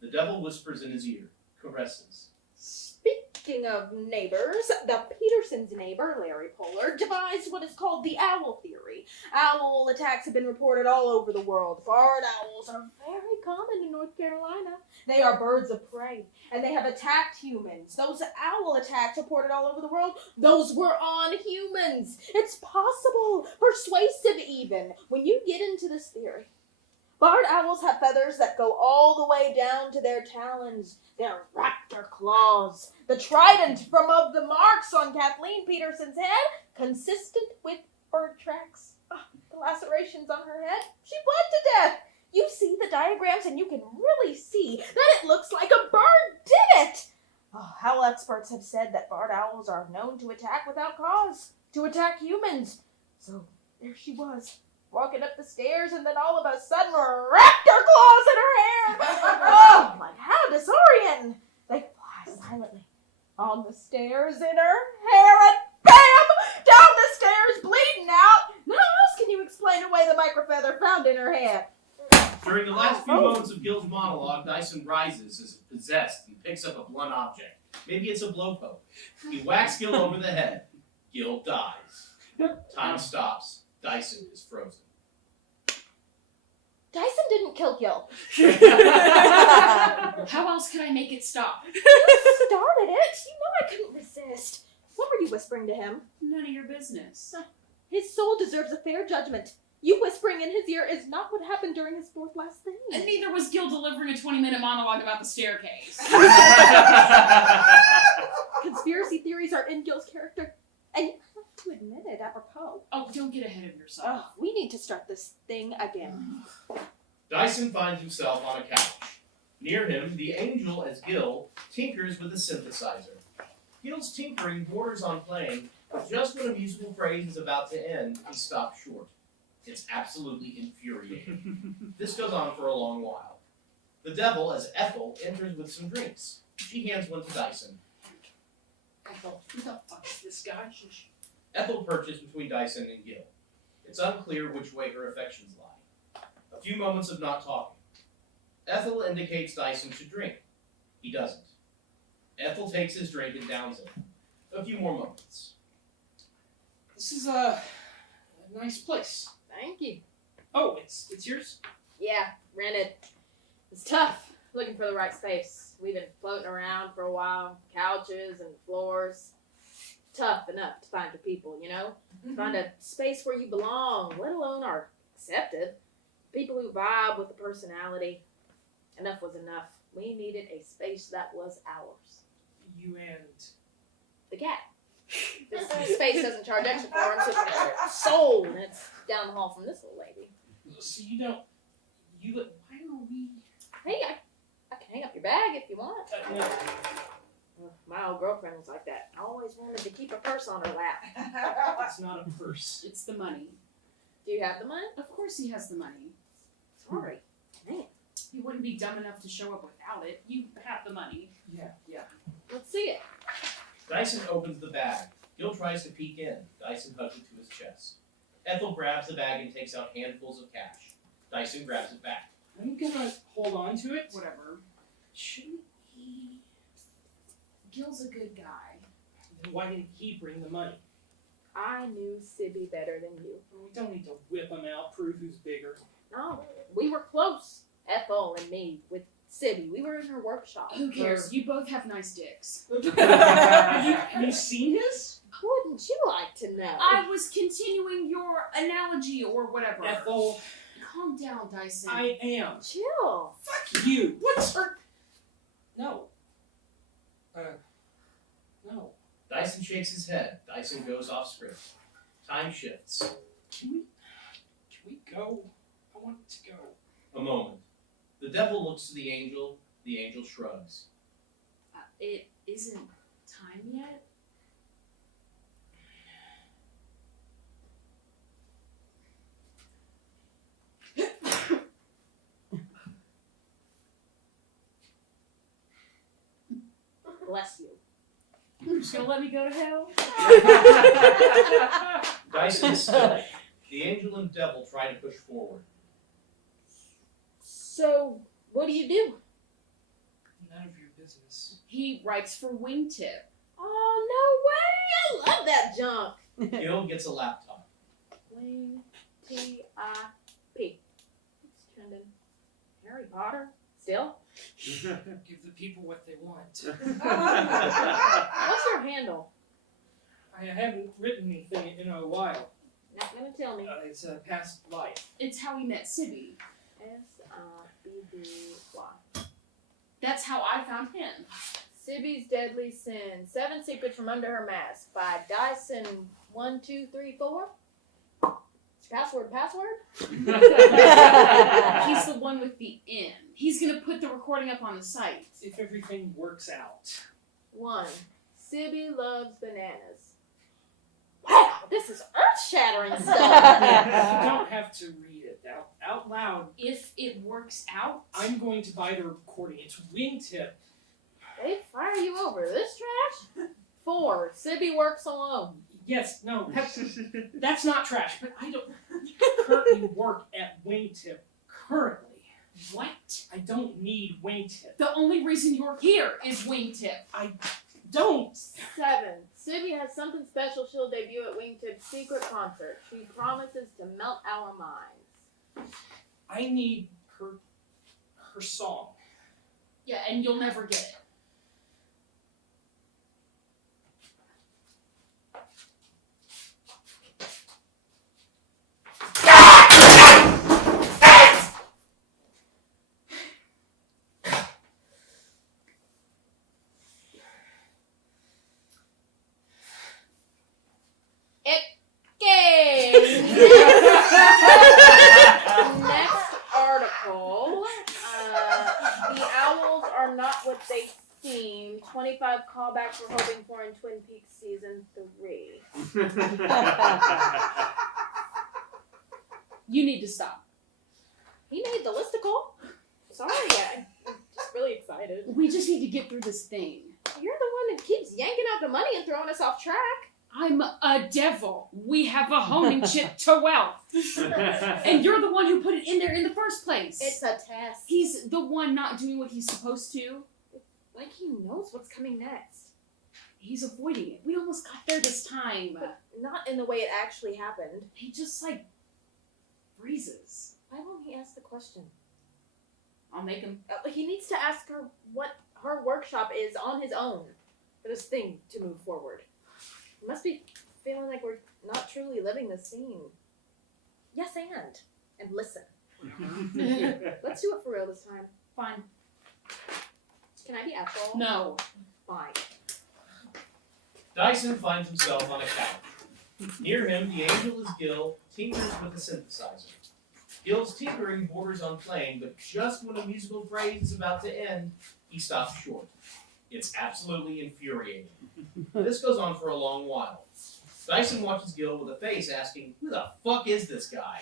The devil whispers in his ear, caresses. Speaking of neighbors, the Petersons' neighbor, Larry Pollard, devised what is called the owl theory. Owl attacks have been reported all over the world. Barred owls are very common in North Carolina. They are birds of prey, and they have attacked humans. Those owl attacks reported all over the world, those were on humans. It's possible, persuasive even, when you get into this theory. Barred owls have feathers that go all the way down to their talons, their raptor claws. The trident from of the marks on Kathleen Peterson's head, consistent with bird tracks. The lacerations on her head, she bled to death. You see the diagrams and you can really see that it looks like a bird did it. Owl experts have said that barred owls are known to attack without cause, to attack humans. So there she was, walking up the stairs, and then all of a sudden raptor claws in her hair. Oh, like how disorienting. They fly silently on the stairs in her hair, and bam! Down the stairs, bleeding out. Now how else can you explain away the microfeather found in her hair? During the last few moments of Gil's monologue, Dyson rises as if possessed and picks up a blunt object. Maybe it's a blowpoke. He whacks Gil over the head. Gil dies. Time stops. Dyson is frozen. Dyson didn't kill Gil. How else could I make it stop? You started it. You know I couldn't resist. What were you whispering to him? None of your business. His soul deserves a fair judgment. You whispering in his ear is not what happened during his fourth last thing. And neither was Gil delivering a 20-minute monologue about the staircase. Conspiracy theories are in Gil's character, and you have to admit it apropos. Oh, don't get ahead of yourself. Oh, we need to start this thing again. Dyson finds himself on a couch. Near him, the angel, as Gil, tinkers with a synthesizer. Gil's tinkering borders on playing, but just when a musical phrase is about to end, he stops short. It's absolutely infuriating. This goes on for a long while. The devil, as Ethel, enters with some drinks. She hands one to Dyson. Ethel, who the fuck is this guy? Ethel perches between Dyson and Gil. It's unclear which way her affections lie. A few moments of not talking. Ethel indicates Dyson should drink. He doesn't. Ethel takes his drink and downs it. A few more moments. This is a nice place. Thank you. Oh, it's yours? Yeah, rented. It's tough looking for the right space. We've been floating around for a while. Couches and floors. Tough enough to find your people, you know? Find a space where you belong, let alone are accepted. People who vibe with the personality. Enough was enough. We needed a space that was ours. You and... The cat. This space doesn't charge extra for him, so it's sold, and it's down the hall from this little lady. So you don't... Why are we... Hey, I can hang up your bag if you want. No. My old girlfriend was like that. I always wanted to keep a purse on her lap. It's not a purse. It's the money. Do you have the money? Of course he has the money. Sorry. Man. He wouldn't be dumb enough to show up without it. You have the money. Yeah. Let's see it. Dyson opens the bag. Gil tries to peek in. Dyson hugs it to his chest. Ethel grabs the bag and takes out handfuls of cash. Dyson grabs it back. I'm gonna hold on to it. Whatever. Shouldn't he... Gil's a good guy. Then why didn't he bring the money? I knew Sibby better than you. We don't need to whip him out, prove who's bigger. No, we were close. Ethel and me with Sibby. We were in her workshop. Who cares? You both have nice dicks. Have you seen his? Wouldn't you like to know? I was continuing your analogy or whatever. Ethel, Calm down, Dyson. I am. Chill. Fuck you. What's her? No. No. Dyson shakes his head. Dyson goes off script. Time shifts. Can we go? I want to go. A moment. The devil looks to the angel shrugs. It isn't time yet. Bless you. You're just gonna let me go to hell? Dyson is still. The angel and devil try to push forward. So, what do you do? None of your business. He writes for Wingtip. Oh, no way! I love that junk. Gil gets a laptop. Wing T-I-P. It's trending. Harry Potter? Still? Give the people what they want. What's your handle? I haven't written anything in a while. Not gonna tell me. It's a past life. It's how we met Sibby. S-I-B-B-Y. That's how I found him. Sibby's Deadly Sin. 7 Secrets from Under Her Mask by Dyson 1234. Password? He's the one with the N. He's gonna put the recording up on the site. If everything works out. 1. Sibby loves bananas. Wow, this is earth-shattering stuff. You don't have to read it out loud. If it works out, I'm going to buy the recording. It's Wingtip. They fire you over this trash? 4. Sibby works alone. Yes, no, that's not trash, but I don't currently work at Wingtip. Currently. what? I don't need Wingtip. The only reason you're here is Wingtip. Don't! 7. Sibby has something special she'll debut at Wingtip's secret concert. She promises to melt our minds. I need her song. Yeah, and you'll never get it. Next article. The owls are not what they seem. 25 callbacks we're hoping for in Twin Peaks season 3. You need to stop. He made the listicle. Sorry, I'm just really excited. We just need to get through this thing. You're the one that keeps yanking out the money and throwing us off track. I'm a devil. We have a honing chip to wealth. And you're the one who put it in there in the first place. It's a test. He's the one not doing what he's supposed to. Like he knows what's coming next. He's avoiding it. We almost got there this time. But not in the way it actually happened. He just, freezes. Why won't he ask the question? I'll make him. He needs to ask her what her workshop is on his own for this thing to move forward. He must be feeling like we're not truly living this scene. Yes, and listen. Let's do it for real this time. Fine. Can I be Ethel? No. Fine. Dyson finds himself on a couch. Near him, the angel is Gil, tinkers with a synthesizer. Gil's tinkering borders on playing, but just when a musical phrase is about to end, he stops short. It's absolutely infuriating. This goes on for a long while. Dyson watches Gil with a face asking, who the fuck is this guy?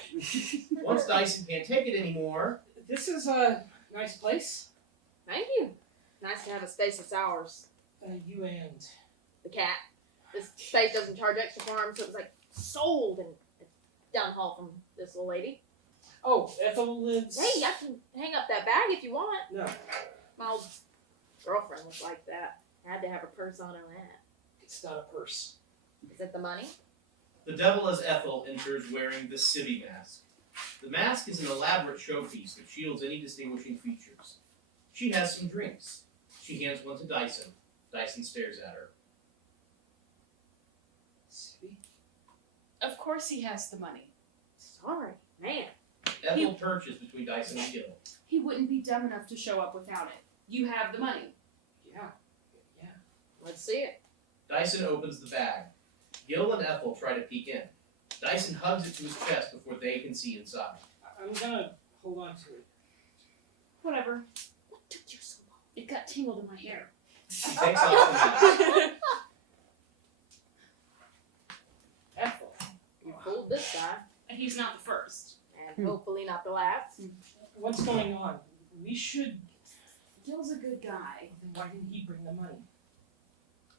Once Dyson can't take it anymore... This is a nice place. Thank you. Nice to have a space that's ours. You and... The cat. This space doesn't charge extra for him, so it was sold and down the hall from this little lady. Oh, Ethel lives... Hey, I can hang up that bag if you want. No, My old girlfriend was like that. Had to have a purse on her that. it's not a purse. Is it the money? The devil as Ethel enters wearing the city mask. The mask is an elaborate showpiece that shields any distinguishing features. She has some drinks. She hands one to Dyson. Dyson stares at her. Sibby? Of course he has the money. Sorry, man. Ethel perches between Dyson and Gil. He wouldn't be dumb enough to show up without it. You have the money. Yeah. Let's see it. Dyson opens the bag. Gil and Ethel try to peek in. Dyson hugs it to his chest before they can see inside. I'm gonna hold on to it. Whatever. What took you so long? It got tangled in my hair. She takes off the mask. Ethel. You fooled this guy, And he's not the first. and hopefully not the last. What's going on? We should. Gil's a good guy. Then why didn't he bring the money?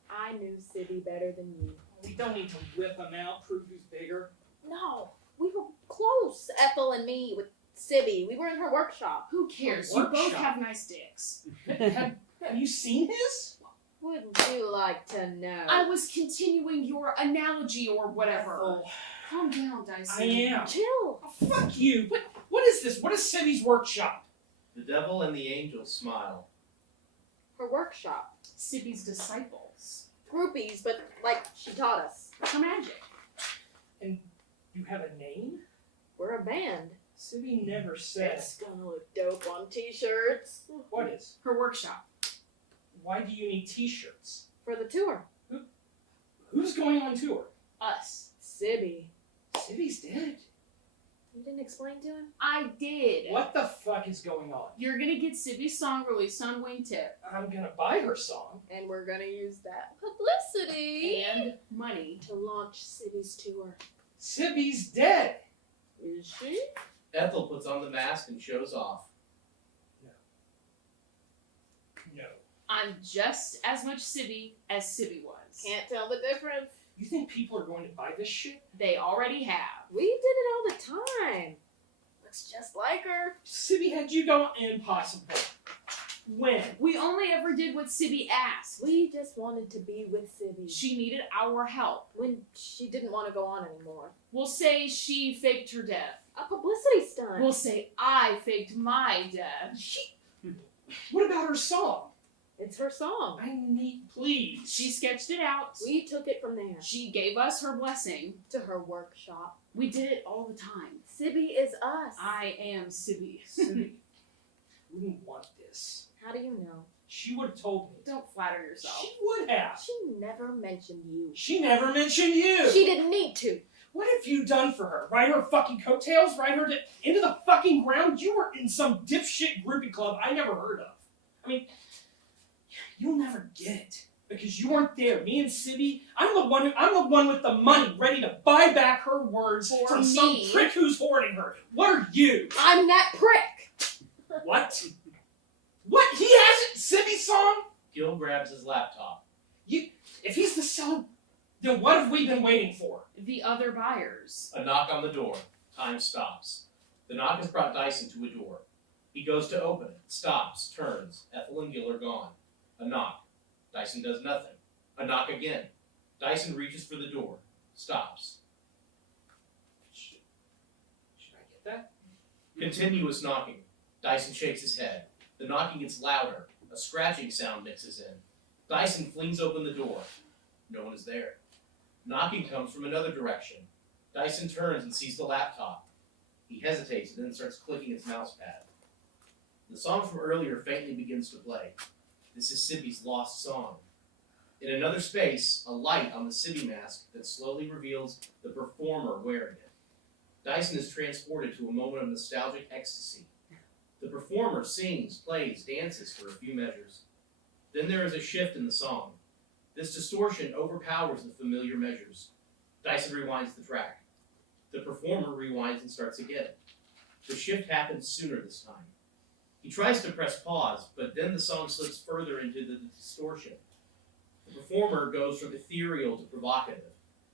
I knew Sibby better than you. We don't need to whip him out, prove who's bigger. No, we were close, Ethel and me, with Sibby. We were in her workshop. Who cares? You both Workshop. have nice dicks. Have you seen his? Wouldn't you like to know? I was continuing your analogy or whatever. Oh, Calm down, Dyson. I am. Chill. Oh, fuck you. What is this? What is Sibby's workshop? The devil and the angel smile. Her workshop. Sibby's disciples. Groupies, but like she taught us. For magic. You have a name? We're a band. Sibby never said. It's gonna look dope on t-shirts. What is? Her workshop. Why do you need t-shirts? For the tour. Who's going on tour? Us. Sibby. Sibby's dead. You didn't explain to him? I did. What the fuck is going on? You're gonna get Sibby's song released on Wingtip. I'm gonna buy her song. And we're gonna use that publicity And money. to launch Sibby's tour. Sibby's dead. Is she? Ethel puts on the mask and shows off. No. I'm just as much Sibby as Sibby was. Can't tell the difference. You think people are going to buy this shit? They already have. We did it all the time. Looks just like her. Sibby had you go impossible. When? We only ever did what Sibby asked. We just wanted to be with Sibby. She needed our help. When she didn't want to go on anymore. We'll say she faked her death. A publicity stunt. We'll say I faked my death. What about her song? It's her song. I need, please. She sketched it out. We took it from there. She gave us her blessing. To her workshop. We did it all the time. Sibby is us. I am Sibby. Sibby wouldn't want this. How do you know? She would have told me. Don't flatter yourself. She would have. She never mentioned you. She never mentioned you. She didn't need to. What have you done for her? Ride her fucking coattails? Ride her into the fucking ground? You were in some dipshit groupie club I never heard of. I mean, you'll never get it because you weren't there. Me and Sibby, I'm the one with the money ready to buy back her words For from me. some prick who's hoarding her. What are you? I'm that prick. What? What? He hasn't Sibby's song? Gil grabs his laptop. If he's the seller, then what have we been waiting for? The other buyers. A knock on the door. Time stops. The knock has brought Dyson to a door. He goes to open it, stops, turns. Ethel and Gil are gone. A knock. Dyson does nothing. A knock again. Dyson reaches for the door. Stops. Should I get that? Continuous knocking. Dyson shakes his head. The knocking gets louder. A scratching sound mixes in. Dyson flings open the door. No one is there. Knocking comes from another direction. Dyson turns and sees the laptop. He hesitates and then starts clicking his mouse pad. The song from earlier faintly begins to play. This is Sibby's lost song. In another space, a light on the Sibby mask that slowly reveals the performer wearing it. Dyson is transported to a moment of nostalgic ecstasy. The performer sings, plays, dances for a few measures. Then there is a shift in the song. This distortion overpowers the familiar measures. Dyson rewinds the track. The performer rewinds and starts again. The shift happens sooner this time. He tries to press pause, but then the song slips further into the distortion. The performer goes from ethereal to provocative.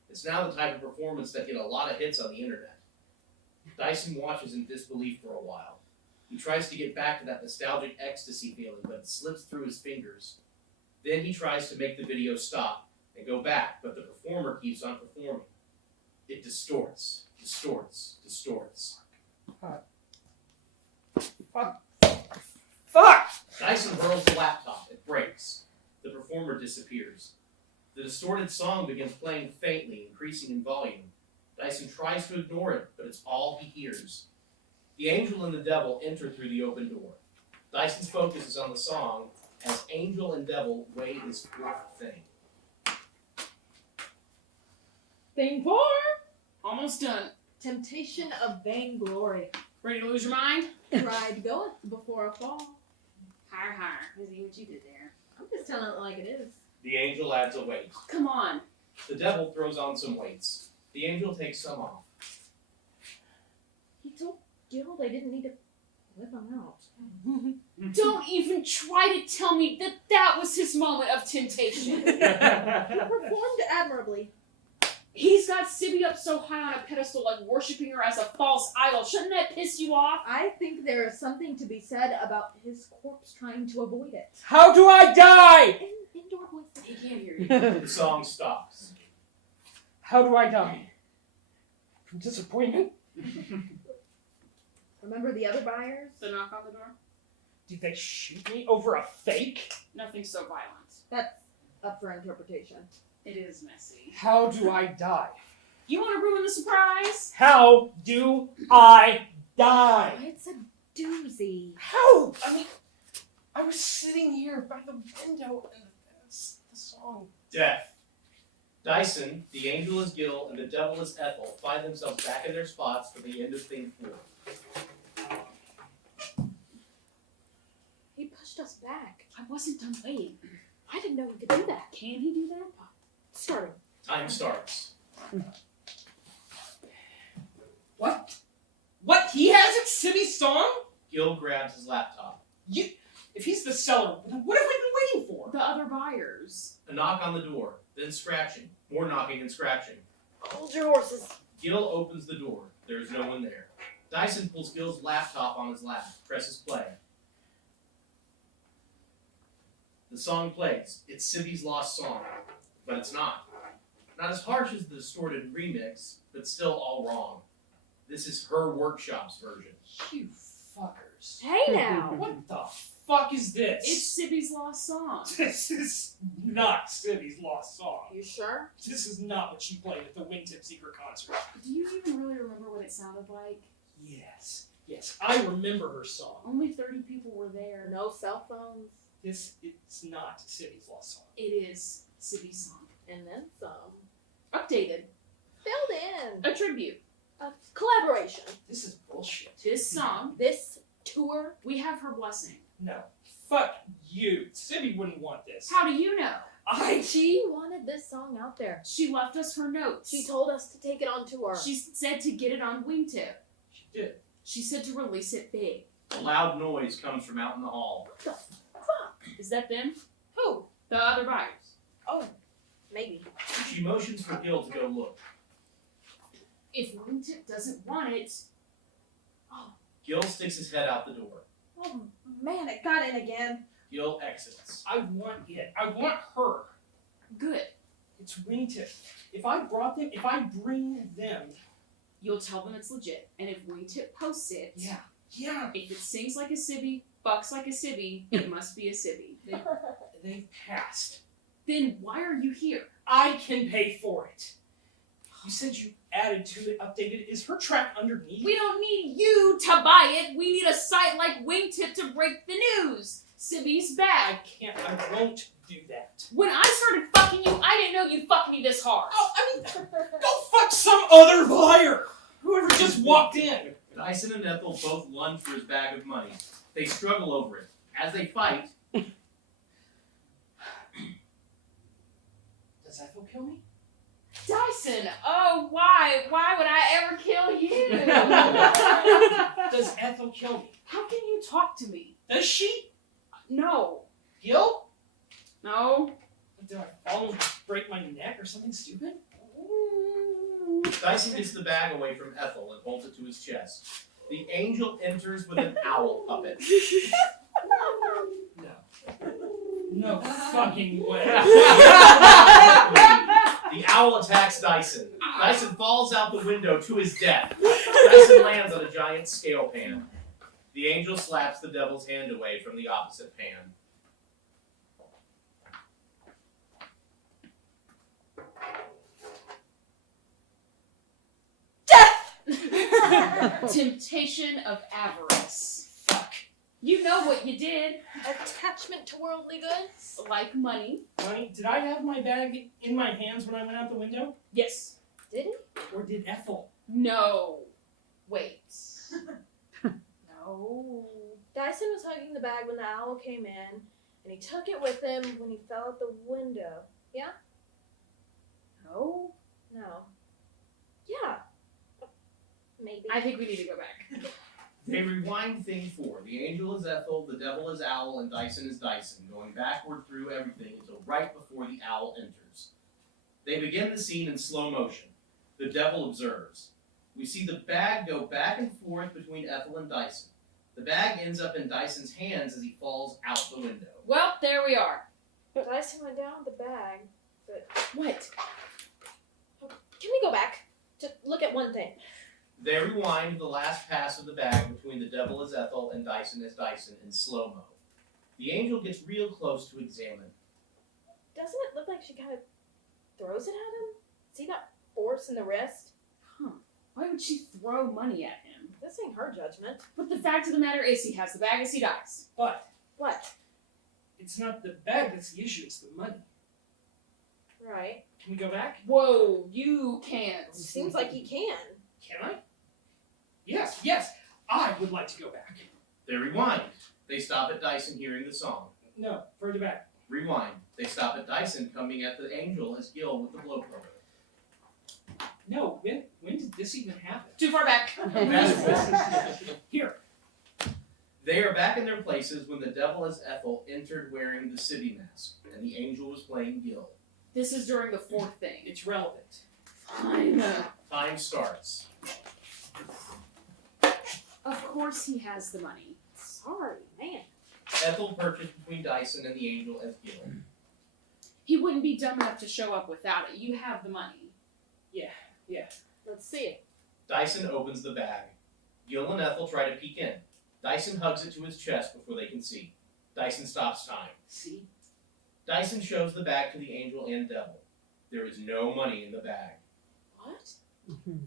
It's now the type of performance that get a lot of hits on the internet. Dyson watches in disbelief for a while. He tries to get back to that nostalgic ecstasy feeling, but it slips through his fingers. Then he tries to make the video stop and go back, but the performer keeps on performing. It distorts, distorts, distorts. Fuck! Dyson hurls the laptop. It breaks. The performer disappears. The distorted song begins playing faintly, increasing in volume. Dyson tries to ignore it, but it's all he hears. The angel and the devil enter through the open door. Dyson's focus is on the song as angel and devil weigh his fourth thing. Thing 4. Almost done. Temptation of vainglory. Ready to lose your mind? Pride goeth before a fall. Higher, higher. I see what you did there. I'm just telling it like it is. The angel adds a weight. Oh, come on. The devil throws on some weights. The angel takes some off. He told Gil they didn't need to whip him out. Don't even try to tell me that was his moment of temptation. He performed admirably. He's got Sibby up so high on a pedestal, like worshipping her as a false idol. Shouldn't that piss you off? I think there is something to be said about his corpse trying to avoid it. How do I die? Indoor voice. He can't hear you. The song stops. How do I die? From disappointment? Remember the other buyers? The knock on the door? Did they shoot me over a fake? Nothing so violent. That's up for interpretation. It is messy. How do I die? You want to ruin the surprise? How do I die? It's a doozy. How? I mean, I was sitting here by the window and that's the song. Death. Dyson, the angel is Gil, and the devil is Ethel, find themselves back in their spots for the end of thing 4. He pushed us back. I wasn't done waiting. I didn't know he could do that. Can he do that? Starting. Time starts. What? What? He has a Sibby's song? Gil grabs his laptop. If he's the seller, what have we been waiting for? The other buyers. A knock on the door, then scratching. More knocking and scratching. Hold your horses. Gil opens the door. There is no one there. Dyson pulls Gil's laptop on his lap, presses play. The song plays. It's Sibby's lost song, but it's not. Not as harsh as the distorted remix, but still all wrong. This is her workshop's version. You fuckers. Hey now. What the fuck is this? It's Sibby's lost song. This is not Sibby's lost song. You sure? This is not what she played at the Wingtip Secret concert. Do you even really remember what it sounded like? Yes, I remember her song. Only 30 people were there. No cell phones. This is not Sibby's lost song. It is Sibby's song. And then some. Updated. Filled in. A tribute. A collaboration. This is bullshit. This song, This tour. we have her blessing. No, fuck you. Sibby wouldn't want this. How do you know? She wanted this song out there. She left us her notes. She told us to take it on tour. She said to get it on Wingtip. She did. She said to release it big. A loud noise comes from out in the hall. What the fuck? Is that them? Who? The other buyers. Oh, maybe. She motions for Gil to go look. If Wingtip doesn't want it, Gil sticks his head out the door. Oh man, it got in again. Gil exits. I want it. I want her. good. It's Wingtip. If I bring them. You'll tell them it's legit. And if Wingtip posts it, Yeah. if it sings like a Sibby, bucks like a Sibby, it must be a Sibby. They've passed. Then why are you here? I can pay for it. You said you added to it, updated it. Is her track underneath? We don't need you to buy it. We need a site like Wingtip to break the news. Sibby's back. I won't do that. When I started fucking you, I didn't know you'd fuck me this hard. Oh, I mean, go fuck some other buyer. Whoever just walked in. Dyson and Ethel both lunge for his bag of money. They struggle over it. As they fight, Does Ethel kill me? Dyson, oh, why? Why would I ever kill you? Does Ethel kill me? How can you talk to me? Does she? No. Gil? No. Did I fall and break my neck or something stupid? Dyson gets the bag away from Ethel and holds it to his chest. The angel enters with an owl puppet. No fucking way. The owl attacks Dyson. Dyson falls out the window to his death. Dyson lands on a giant scale pan. The angel slaps the devil's hand away from the opposite pan. Temptation of avarice. Fuck. You know what you did. Attachment to worldly goods? Like money. Money? Did I have my bag in my hands when I went out the window? Yes. Did he? Or did Ethel? No. Wait. No. Dyson was hugging the bag when the owl came in, and he took it with him when he fell out the window. Yeah? No. No. Yeah. Maybe. I think we need to go back. They rewind thing 4. The angel is Ethel, the devil is Owl, and Dyson is Dyson, going backward through everything until right before the owl enters. They begin the scene in slow motion. The devil observes. We see the bag go back and forth between Ethel and Dyson. The bag ends up in Dyson's hands as he falls out the window. Well, there we are. Dyson went down with the bag, but What? can we go back? Just look at one thing. They rewind the last pass of the bag between the devil as Ethel and Dyson as Dyson in slow-mo. The angel gets real close to examine. Doesn't it look like she kind of throws it at him? See that force in the wrist? Huh. Why would she throw money at him? This ain't her judgment. But the fact of the matter is he has the bag as he dies. But What? it's not the bag that's the issue, it's the money. Right. Can we go back? Whoa, you can't. Seems like he can. Can I? Yes, I would like to go back. They rewind. They stop at Dyson hearing the song. No, further back. Rewind. They stop at Dyson coming at the angel as Gil with the blowtorch. No, when did this even happen? Too far back. Here. They are back in their places when the devil as Ethel entered wearing the city mask, and the angel was playing Gil. This is during the 4th thing. It's relevant. Fine. Time starts. Of course he has the money. Sorry, man. Ethel perches between Dyson and the angel as Gil. He wouldn't be dumb enough to show up without it. You have the money. Yeah. Let's see it. Dyson opens the bag. Gil and Ethel try to peek in. Dyson hugs it to his chest before they can see. Dyson stops time. See? Dyson shows the bag to the angel and devil. There is no money in the bag. What?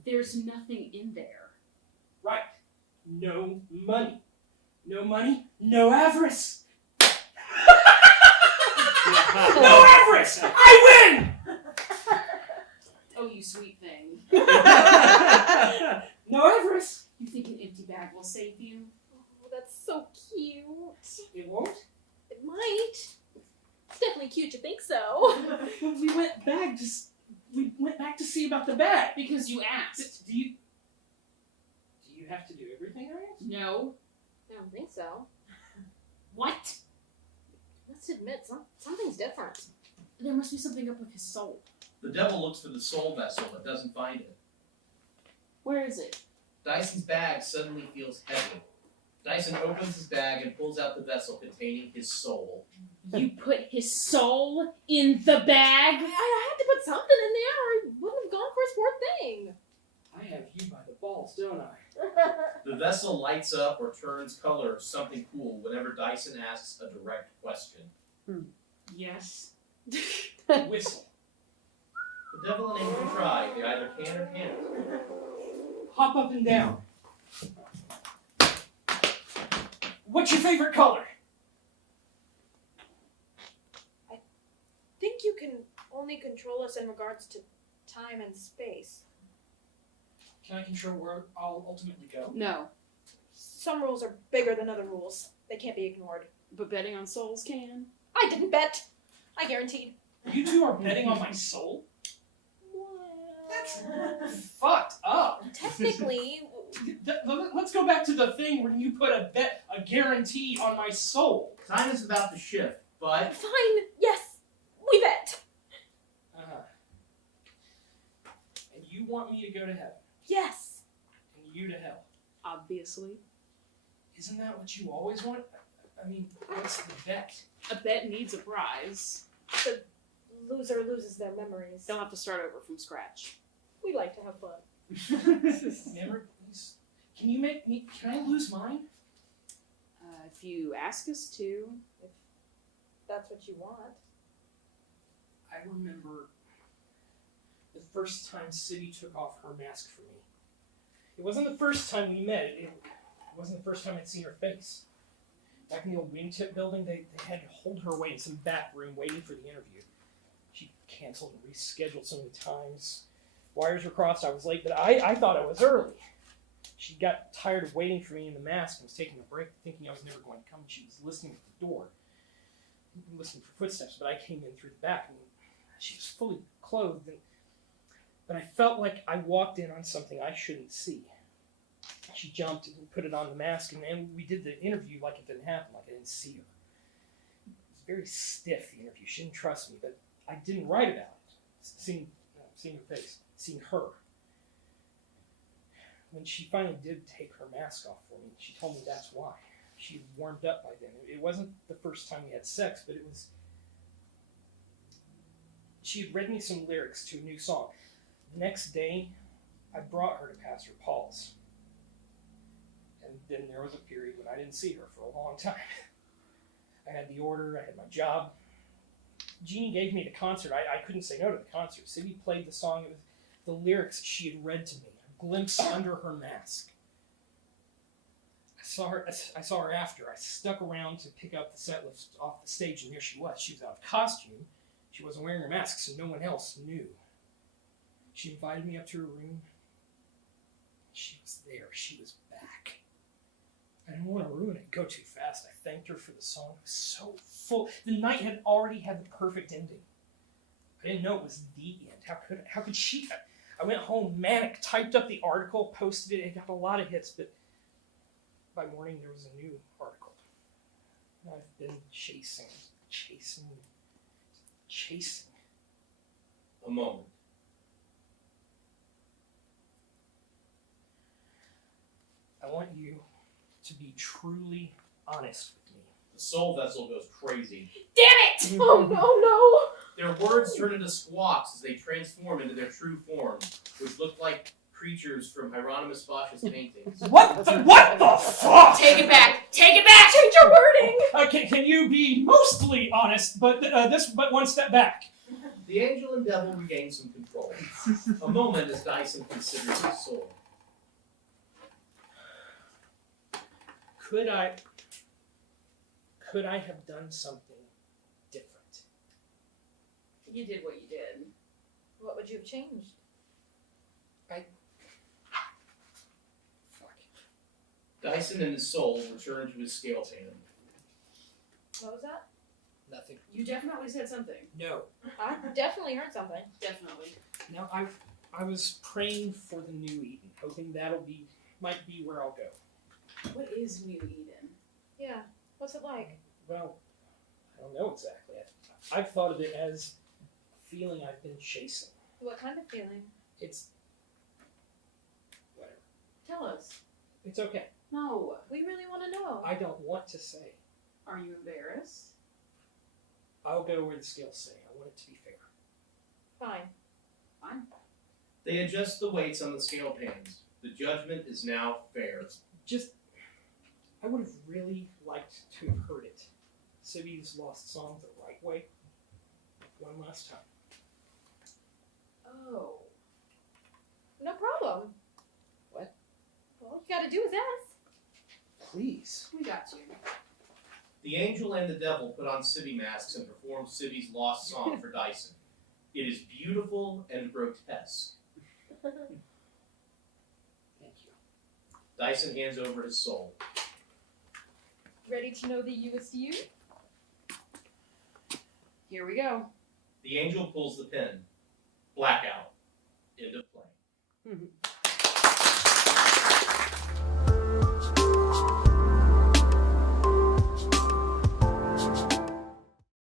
There's nothing in there. Right. No money. No money, no avarice. No avarice! I win! Oh, you sweet thing. No avarice. You think an empty bag will save you? Oh, that's so cute. It won't? It might. It's definitely cute to think so. But we went back to see about the bag. Because you asked. Do you have to do everything I asked? No. I don't think so. What? Let's admit, something's different. There must be something up with his soul. The devil looks for the soul vessel but doesn't find it. Where is it? Dyson's bag suddenly feels heavy. Dyson opens his bag and pulls out the vessel containing his soul. You put his soul in the bag? I had to put something in there or I wouldn't have gone for his poor thing. I have you by the balls, don't I? The vessel lights up or turns color or something cool whenever Dyson asks a direct question. Yes. Whistle. The devil and angel try. They either can or can't. Hop up and down. What's your favorite color? think you can only control us in regards to time and space. Can I control where I'll ultimately go? No. Some rules are bigger than other rules. They can't be ignored. But betting on souls can. I didn't bet. I guaranteed. You two are betting on my soul? That's fucked up. Technically, Let's go back to the thing where you put a guarantee on my soul. Time is about to shift, but fine. Yes, we bet. And you want me to go to heaven, Yes. and you to hell. Obviously. Isn't that what you always want? I mean, what's the bet? A bet needs a prize. The loser loses their memories. They'll have to start over from scratch. We like to have fun. Memories? Can I lose mine? If you ask us to. If that's what you want. I remember the first time City took off her mask for me. It wasn't the first time we met. It wasn't the first time I'd seen her face. Back in the old wingtip building, they had to hold her away in some back room waiting for the interview. She canceled and rescheduled so many times. Wires were crossed, I was late, but I thought I was early. She got tired of waiting for me in the mask and was taking a break, thinking I was never going to come. She was listening at the door, listening for footsteps, but I came in through the back, and she was fully clothed, but I felt like I walked in on something I shouldn't see. She jumped and put it on the mask, and we did the interview like it didn't happen, like I didn't see her. It was very stiff, the interview. She didn't trust me, but I didn't write about it. Seeing her face, seeing her. When she finally did take her mask off for me, she told me that's why. She had warmed up by then. It wasn't the first time we had sex, but it was... She had read me some lyrics to a new song. The next day, I brought her to Pastor Paul's. And then there was a period when I didn't see her for a long time. I had the order, I had my job. Jeannie gave me the concert. I couldn't say no to the concert. Cindy played the song. It was the lyrics she had read to me. A glimpse under her mask. I saw her after. I stuck around to pick up the set list off the stage, and there she was. She was out of costume. She wasn't wearing her mask, so no one else knew. She invited me up to her room. She was there. She was back. I didn't want to ruin it, go too fast. I thanked her for the song. It was so full. The night had already had the perfect ending. I didn't know it was the end. How could she? I went home manic, typed up the article, posted it. It got a lot of hits, but by morning there was a new article. I've been chasing. A moment. I want you to be truly honest with me. The soul vessel goes crazy. Damn it! Oh no! Their words turn into squawks as they transform into their true form, which look like creatures from Hieronymus Bosch's paintings. What the fuck? Take it back! Take it back! Change your wording! Can you be mostly honest, but one step back? The angel and devil regain some control. A moment as Dyson considers his soul. Could I have done something different? You did what you did. What would you have changed? Fuck. Dyson and his soul return to his scale pan. What was that? Nothing. You definitely said something. No. I definitely heard something. Definitely. Now I was praying for the new Eden, hoping might be where I'll go. What is New Eden? Yeah. What's it like? Well, I don't know exactly. I've thought of it as a feeling I've been chasing. What kind of feeling? It's whatever. Tell us. It's okay. No. We really want to know. I don't want to say. Are you embarrassed? I'll go where the scales say. I want it to be fair. Fine. Fine. They adjust the weights on the scale pans. The judgment is now fair. Just, I would have really liked to have heard it. City's lost song the right way. One last time. Oh. No problem. What? All you gotta do is ask. Please. We got you. The angel and the devil put on city masks and perform City's lost song for Dyson. It is beautiful and grotesque. Thank you. Dyson hands over his soul. Ready to know the USU? Here we go. The angel pulls the pin. Blackout. End of play. Mm-hmm.